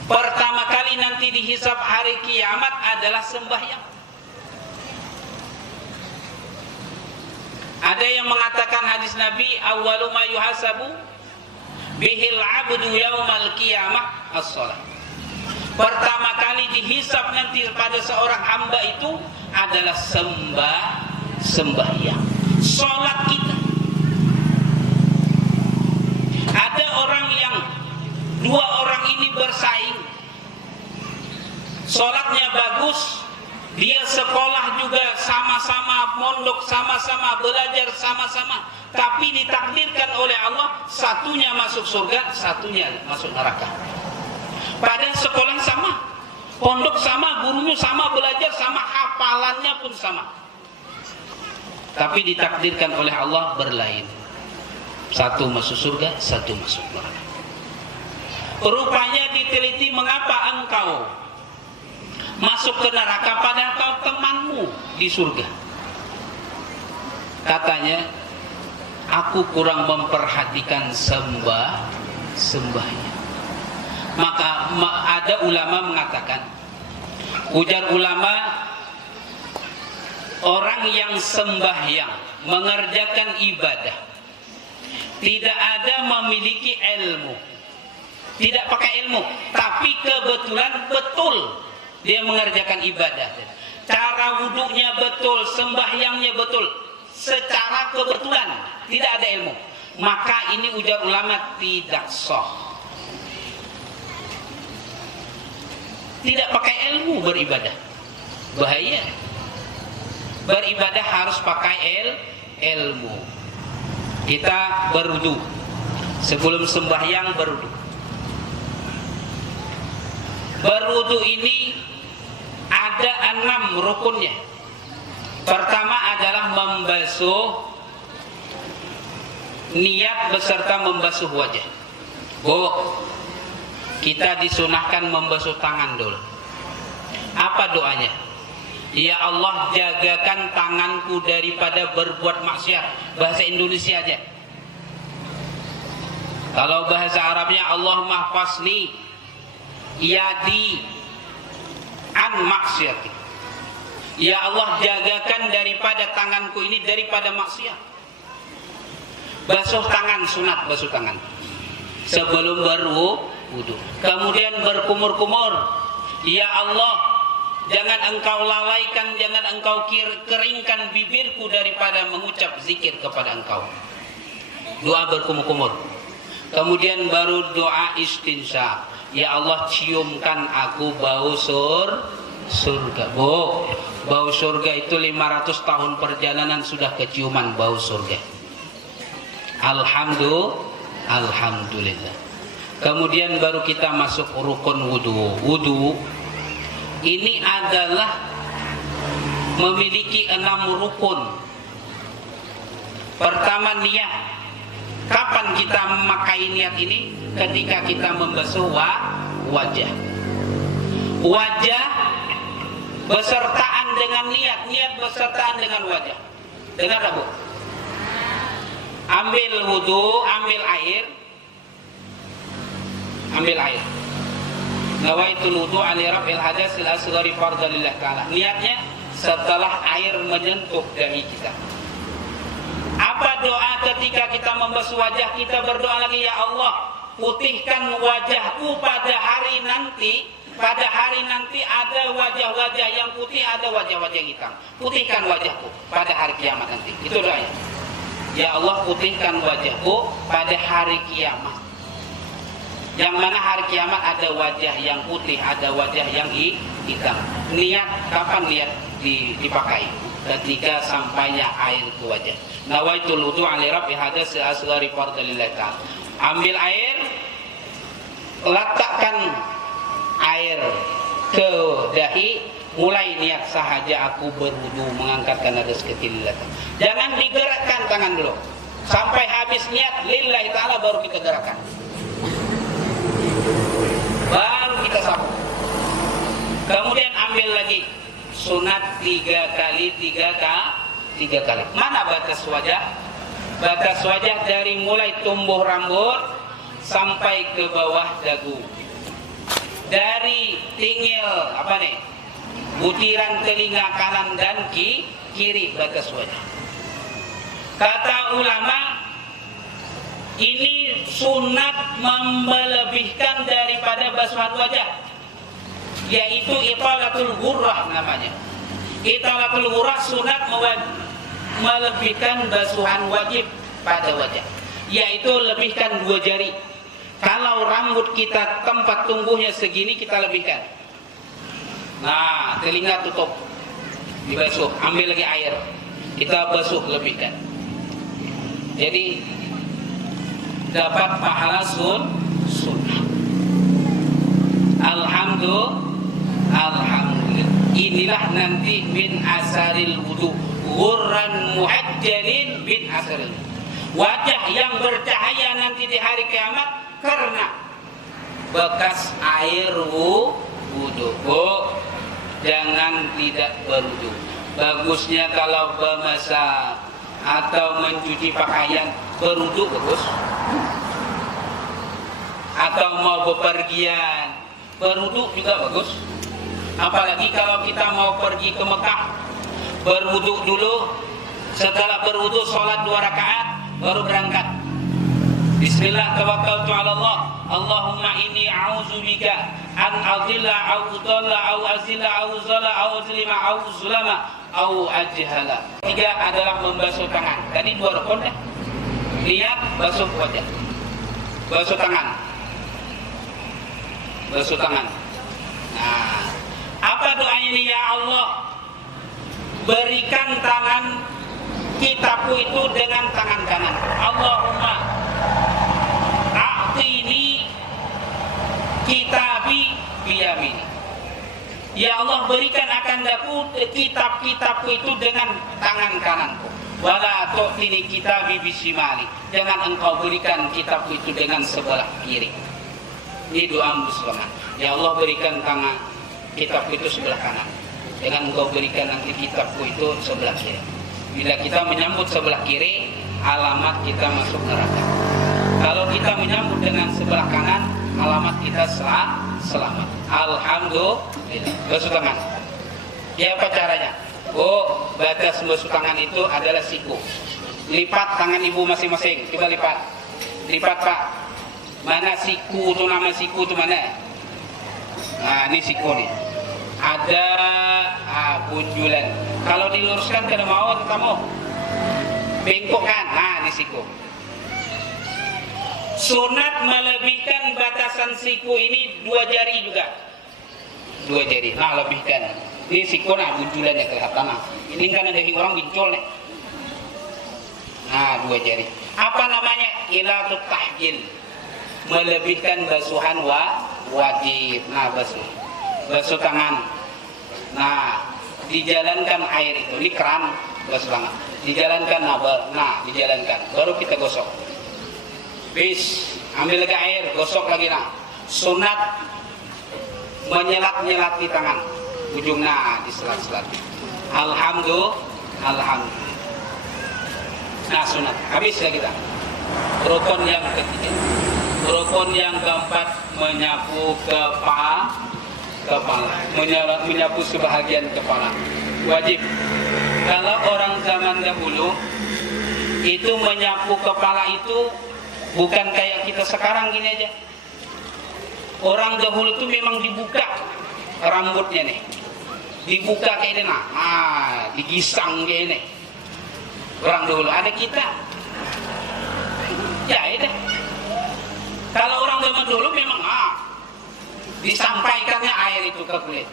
Pertama kali nanti dihisab hari kiamat adalah sembahyang. Ada yang mengatakan hadis Nabi, awwalu ma yuhasabu bihil abdu yaumal qiyamah as-shalah. Pertama kali dihisab nanti pada seorang hamba itu adalah sembahyang. Salat kita. Ada orang yang 2 orang ini bersaing. sholatnya bagus, dia sekolah juga sama-sama, mondok sama-sama, belajar sama-sama, tapi ditakdirkan oleh Allah satunya masuk surga, satunya masuk neraka. Padahal sekolah sama, pondok sama, gurunya sama, belajar sama, hafalannya pun sama, tapi ditakdirkan oleh Allah berlain. Satu masuk surga, satu masuk neraka. Rupanya diteliti mengapa engkau masuk ke neraka padahal kau temanmu di surga. Katanya, aku kurang memperhatikan sembahnya. Maka ada ulama mengatakan, ujar ulama, orang yang sembahyang, mengerjakan ibadah, tidak ada memiliki ilmu, tidak pakai ilmu, tapi kebetulan betul dia mengerjakan ibadah, cara wudhunya betul, sembahyangnya betul, secara kebetulan, tidak ada ilmu, maka ini ujar ulama tidak sah. Tidak pakai ilmu beribadah, bahaya. Beribadah harus pakai ilmu. Kita berwudu, sebelum sembahyang berwudu. Berwudu ini ada 6 rukunnya. Pertama adalah membasuh, niat beserta membasuh wajah. Kita disunahkan membasuh tangan dulu. Apa doanya? Ya Allah, jagakan tanganku daripada berbuat maksiat. Bahasa Indonesia aja. Kalau bahasa Arabnya, Allahumma hfasni yadi an maksiati. Ya Allah, jagakan daripada tanganku ini daripada maksiat. Basuh tangan, sunat basuh tangan sebelum berwudu. Kemudian berkumur-kumur. Ya Allah, jangan engkau lalaikan, jangan engkau keringkan bibirku daripada mengucap zikir kepada engkau. Doa berkumur-kumur. Kemudian baru doa istinsya. Ya Allah, ciumkan aku bau surga. Bau surga itu 500 tahun perjalanan sudah keciuman bau surga. Alhamdulillah. Kemudian baru kita masuk rukun wudu. Ini adalah memiliki 6 rukun. Pertama, niat. Kapan kita memakai niat ini? Ketika kita membasuh wajah. Wajah besertaan dengan niat besertaan dengan wajah. Dengar tak, Bu? Ambil wudu, ambil air. Nawaitul wudu ali raf'il hadatsil asghari fardhan lillah ta'ala. Niatnya setelah air menyentuh dahi kita. Apa doa ketika kita membasuh wajah? Kita berdoa lagi, ya Allah, putihkan wajahku pada hari nanti. Pada hari nanti ada wajah-wajah yang putih, ada wajah-wajah hitam. Putihkan wajahku pada hari kiamat nanti. Itu doanya. Ya Allah, putihkan wajahku pada hari kiamat. Yang mana hari kiamat ada wajah yang putih, ada wajah yang hitam. Niat, kapan niat dipakai? Ketika sampainya air ke wajah. Nawaitul wudu ali raf'i hadatsil asghari fardhan lillah ta'ala. Ambil air, letakkan air ke dahi, mulai niat sahaja aku berwudu mengangkatkan hadas kecil lillah ta'ala. Jangan digerakkan tangan dulu. Sampai habis niat lillahi ta'ala baru kita gerakkan. Baru kita sapu. Kemudian ambil lagi sunat 3 kali. Mana batas wajah? Batas wajah dari mulai tumbuh rambut sampai ke bawah dagu. Dari tingil butiran telinga kanan dan kiri batas wajah. Kata ulama, ini sunat melebihkan daripada basuhan wajah, yaitu italatul ghurrah namanya. Italatul ghurrah sunat melebihkan basuhan wajib pada wajah, yaitu lebihkan 2 jari. Kalau rambut kita tempat tumbuhnya segini, kita lebihkan. Nah, telinga tutup, dibasuh, ambil lagi air, kita basuh lebihkan. Jadi dapat pahala sunnah. Alhamdulillah. Inilah nanti min asaril wudu, ghurran muhajjalin min asaril wudu. Wajah yang bercahaya nanti di hari kiamat karena bekas air wudu. Jangan tidak berwudu. Bagusnya kalau memasak atau mencuci pakaian berwudu bagus. Atau mau bepergian berwudu juga bagus. Apalagi kalau kita mau pergi ke Mekah, berwudu dulu. Setelah berwudu sholat 2 rakaat baru berangkat. Bismillah tawakkaltu 'ala Allah. Allahumma inni a'udzubika an adilla au udalla au azilla au zala au azlima au zulama au ajhala. 3 adalah membasuh tangan. Tadi 2 rukun ya. Niat basuh wajah. Basuh tangan. Basuh tangan. Nah, apa doanya ini? Ya Allah, berikan tangan kitabku itu dengan tangan kanan. Allahumma a'tini kitabi biyamini. Ya Allah, berikan akan aku kitab-kitabku itu dengan tangan kananku. Wala tu'tini kitabi bisimali. Jangan engkau berikan kitabku itu dengan sebelah kiri. Ini doa musliman. Ya Allah, berikan tangan kitabku itu sebelah kanan. Jangan engkau berikan nanti kitabku itu sebelah kiri. Bila kita menyambut sebelah kiri, alamat kita masuk neraka. Kalau kita menyambut dengan sebelah kanan, alamat kita selamat. Alhamdulillah. Basuh tangan. Ya, apa caranya? Batas basuh tangan itu adalah siku. Lipat tangan ibu masing-masing. Coba lipat. Lipat, Pak. Mana siku itu, nama siku itu mana? Nah, ini siku nih. Ada bunjulan. Kalau diluruskan kada mau atau kamu bengkok kan? Nah, ini siku. Sunat melebihkan batasan siku ini 2 jari juga. 2 jari. Nah, lebihkan. Ini siku, nah bunjulannya kelihatan. Nah, ini kan ada orang bincul nih. Nah, 2 jari. Apa namanya? Ilatut tahjil. Melebihkan basuhan wajib. Nah, basuh tangan. Nah, dijalankan air itu. Ini keran basuh tangan. Dijalankan, nah dijalankan. Baru kita gosok. Bis, ambil lagi air, gosok lagi. Nah, sunat menyelat-nyelat di tangan. Ujungnya diselat-selat. Alhamdulillah. Nah, sunat. Habis ya kita. Rukun yang ketiga. Rukun yang keempat, menyapu kepala, menyapu sebahagian kepala. Wajib. Kalau orang zaman dahulu itu menyapu kepala itu bukan kayak kita sekarang gini aja. Orang dahulu itu memang dibuka rambutnya nih. Dibuka kayak ini, nah, digisang kayak ini. Orang dahulu, ada kita. Ya, itu. Kalau orang zaman dulu memang disampaikannya air itu ke kulit.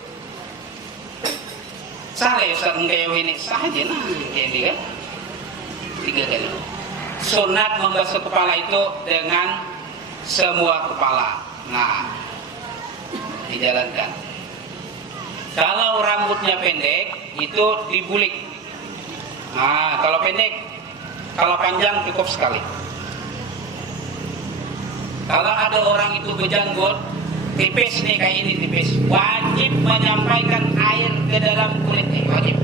Salah ya Ustaz, enggak ini saja nah, ini kan 3 kali. Sunat membasuh kepala itu dengan semua kepala. Nah, dijalankan. Kalau rambutnya pendek itu dibulik. Nah, kalau pendek, kalau panjang cukup sekali. Kalau ada orang itu berjanggut tipis nih, kayak ini tipis, wajib menyampaikan air ke dalam kulit nih, wajib.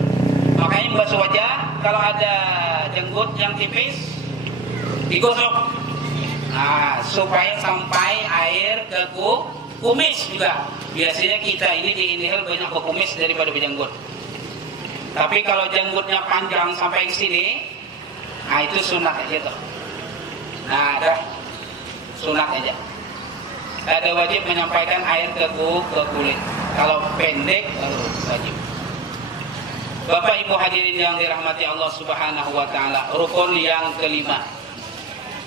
Makanya basuh wajah, kalau ada janggut yang tipis digosok. Nah, supaya sampai air ke kumis juga. Biasanya kita ini di inhale banyak berkumis daripada berjanggut. Tapi kalau janggutnya panjang sampai ke sini, nah itu sunat aja tuh. Nah, dah sunat aja. Ada wajib menyampaikan air ke kulit. Kalau pendek baru wajib. Bapak Ibu hadirin yang dirahmati Allah Subhanahu wa taala, rukun yang kelima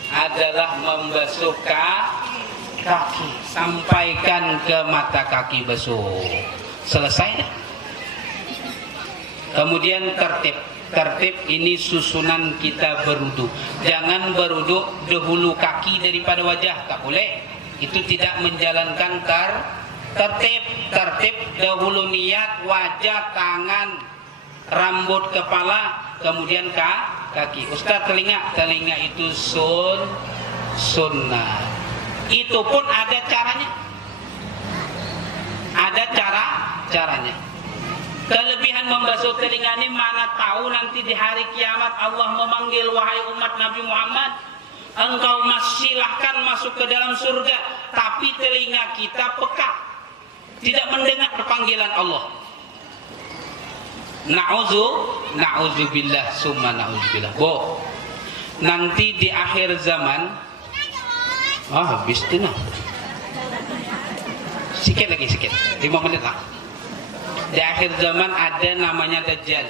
adalah membasuh kaki. Sampaikan ke mata kaki basuh. selesai. Kemudian tertib ini susunan kita berwudu. Jangan berwudu dahulu kaki daripada wajah, tak boleh. Itu tidak menjalankan tertib dahulu niat wajah, tangan, rambut, kepala, kemudian kaki. Ustaz, telinga itu sunnah. Itu pun ada caranya. Ada caranya. Kelebihan membasuh telinga ini, mana tahu nanti di hari kiamat Allah memanggil, wahai umat Nabi Muhammad, engkau silahkan masuk ke dalam surga, tapi telinga kita peka, tidak mendengar panggilan Allah. Na'udzubillah summa na'udzubillah. Nanti di akhir zaman, habis itu nah. Sikit lagi, 5 menit lah. Di akhir zaman ada namanya Dajjal.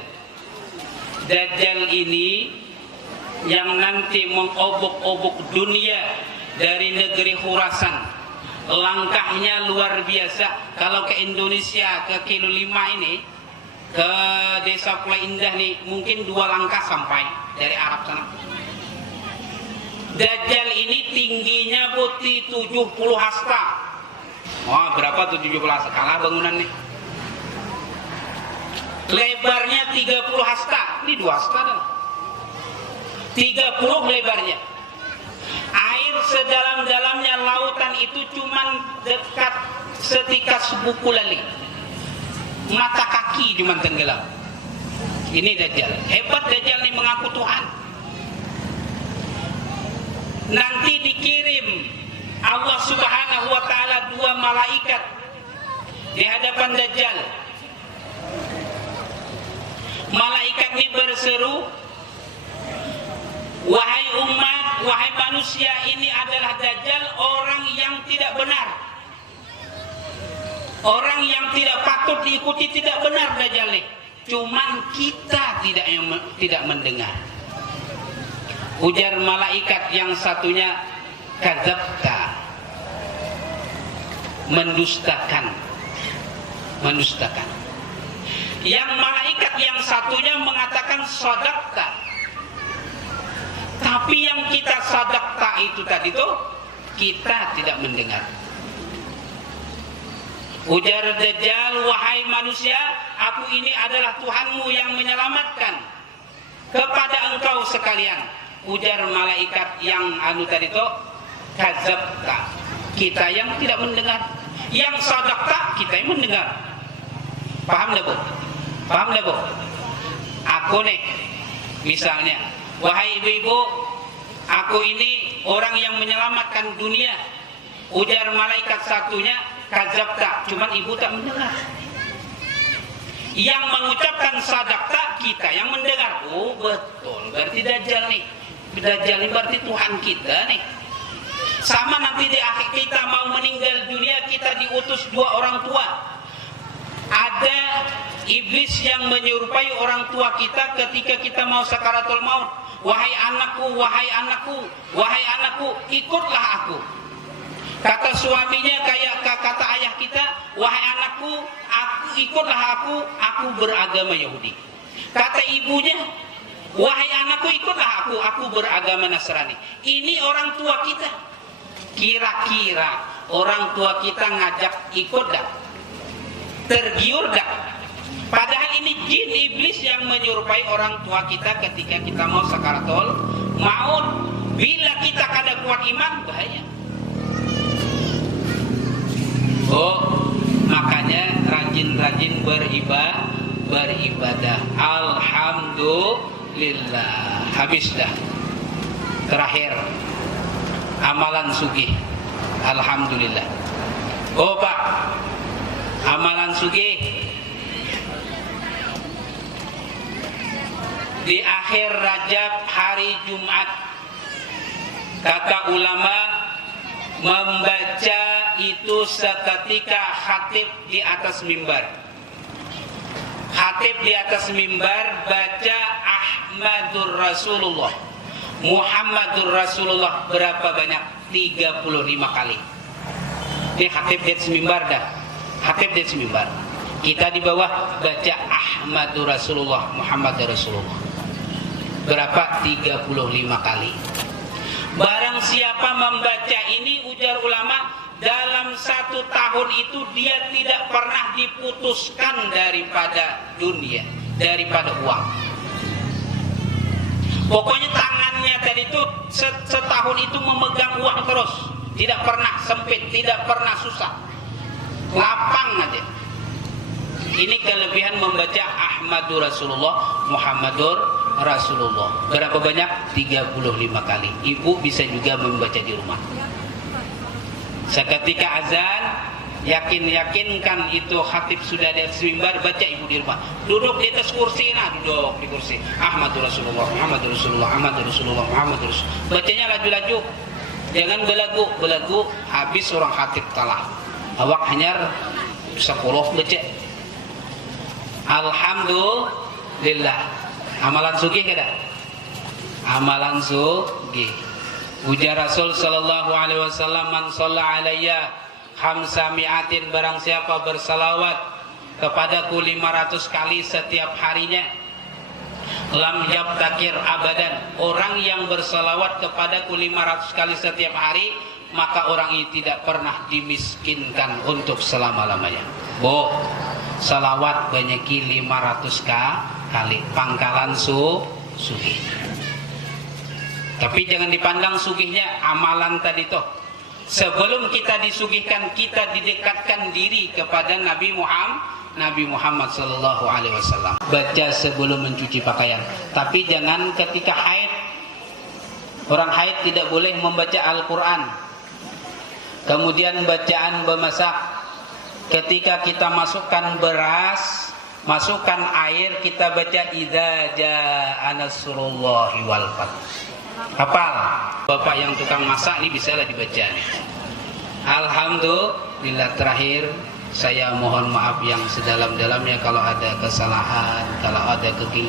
Dajjal ini yang nanti mengobok-obok dunia dari negeri Khurasan. Langkahnya luar biasa. Kalau ke Indonesia, ke Kilo 5 ini, ke Desa Pulau Indah nih, mungkin 2 langkah sampai dari Arab sana. Dajjal ini tingginya putih 70 hasta. Wah, berapa 70 hasta? Kalah bangunan nih. Lebarnya 30 hasta. Ini 2 hasta dah. 30 lebarnya. Air sedalam-dalamnya lautan itu cuman dekat setikas buku lali. Mata kaki cuman tenggelam. Ini Dajjal. Hebat Dajjal ini, mengaku Tuhan. Nanti dikirim Allah Subhanahu wa ta'ala 2 malaikat di hadapan Dajjal. Malaikat ini berseru, wahai umat, wahai manusia, ini adalah Dajjal, orang yang tidak benar, orang yang tidak patut diikuti, tidak benar Dajjal nih. Cuman kita tidak mendengar. Ujar malaikat yang satunya, kadzabta, mendustakan. Yang malaikat yang satunya mengatakan sadaqta. Tapi yang kita sadaqta itu tadi tuh kita tidak mendengar. Ujar Dajjal, wahai manusia, aku ini adalah Tuhanmu yang menyelamatkan kepada engkau sekalian. Ujar malaikat yang tadi tuh, kadzabta, kita yang tidak mendengar. Yang sadaqta, kita yang mendengar. Paham lah Bu? Aku nih, misalnya, wahai ibu-ibu, aku ini orang yang menyelamatkan dunia. Ujar malaikat satunya, kadzabta, cuman ibu tak mendengar. Yang mengucapkan sadaqta, kita yang mendengar. Oh betul, berarti Dajjal nih. Dajjal ini berarti Tuhan kita nih. Sama nanti di akhir kita mau meninggal dunia, kita diutus 2 orang tua. Ada iblis yang menyerupai orang tua kita ketika kita mau sakaratul maut. Wahai anakku, wahai anakku, wahai anakku, ikutlah aku. Kata suaminya kayak kata ayah kita, wahai anakku, ikutlah aku beragama Yahudi. Kata ibunya, wahai anakku, ikutlah aku beragama Nasrani. Ini orang tua kita. Kira-kira orang tua kita ngajak ikut dah? Tergiur dah? Padahal ini jin iblis yang menyerupai orang tua kita ketika kita mau sakaratul maut. Bila kita kada kuat iman, bahaya. Makanya rajin-rajin beribadah. Alhamdulillah. Habis dah. Terakhir, amalan sugih. Alhamdulillah. Pak, amalan sugih di akhir Rajab, hari Jumat, kata ulama, membaca itu seketika khatib di atas mimbar. Khatib di atas mimbar baca Ahmadur Rasulullah, Muhammadur Rasulullah berapa banyak? 35 kali. Ini khatib di atas mimbar dah. Khatib di atas mimbar. Kita di bawah baca Ahmadur Rasulullah, Muhammadur Rasulullah. Berapa? 35 kali. Barang siapa membaca ini, ujar ulama, dalam 1 tahun itu dia tidak pernah diputuskan daripada dunia, daripada uang. Pokoknya tangannya tadi itu setahun itu memegang uang terus, tidak pernah sempit, tidak pernah susah, lapang aja. Ini kelebihan membaca Ahmadur Rasulullah, Muhammadur Rasulullah. Berapa banyak? 35 kali. Ibu bisa juga membaca di rumah. Seketika azan, yakinkan itu khatib sudah di atas mimbar, baca ibu di rumah. Duduk di atas kursi, duduk di kursi. Ahmadur Rasulullah, Muhammadur Rasulullah, Ahmadur Rasulullah, Muhammadur Rasulullah. Bacanya laju-laju. Jangan belagu, habis orang khatib kalah. Awak hanya 10 baca. Alhamdulillah. Amalan sugih kada? Amalan sugih. Ujar Rasul sallallahu alaihi wasallam, man shalla alayya khamsami'atin, barang siapa bersalawat kepadaku 500 kali setiap harinya, lam yabtakir abadan, orang yang bersalawat kepadaku 500 kali setiap hari, maka orang ini tidak pernah dimiskinkan untuk selama-lamanya. Salawat banyaki 500 kali, pangkalan sugih. Tapi jangan dipandang sugihnya amalan tadi toh. Sebelum kita disugihkan, kita didekatkan diri kepada Nabi Muhammad sallallahu alaihi wasallam. Baca sebelum mencuci pakaian. Tapi jangan ketika haid. Orang haid tidak boleh membaca Al-Qur'an. Kemudian bacaan memasak. Ketika kita masukkan beras, masukkan air, kita baca idza jaa nasrullahi wal fath. Hafal. Bapak yang tukang masak ini bisalah dibaca. Alhamdulillah. Terakhir saya mohon maaf yang sedalam-dalamnya kalau ada kesalahan, kalau ada kekeliruan.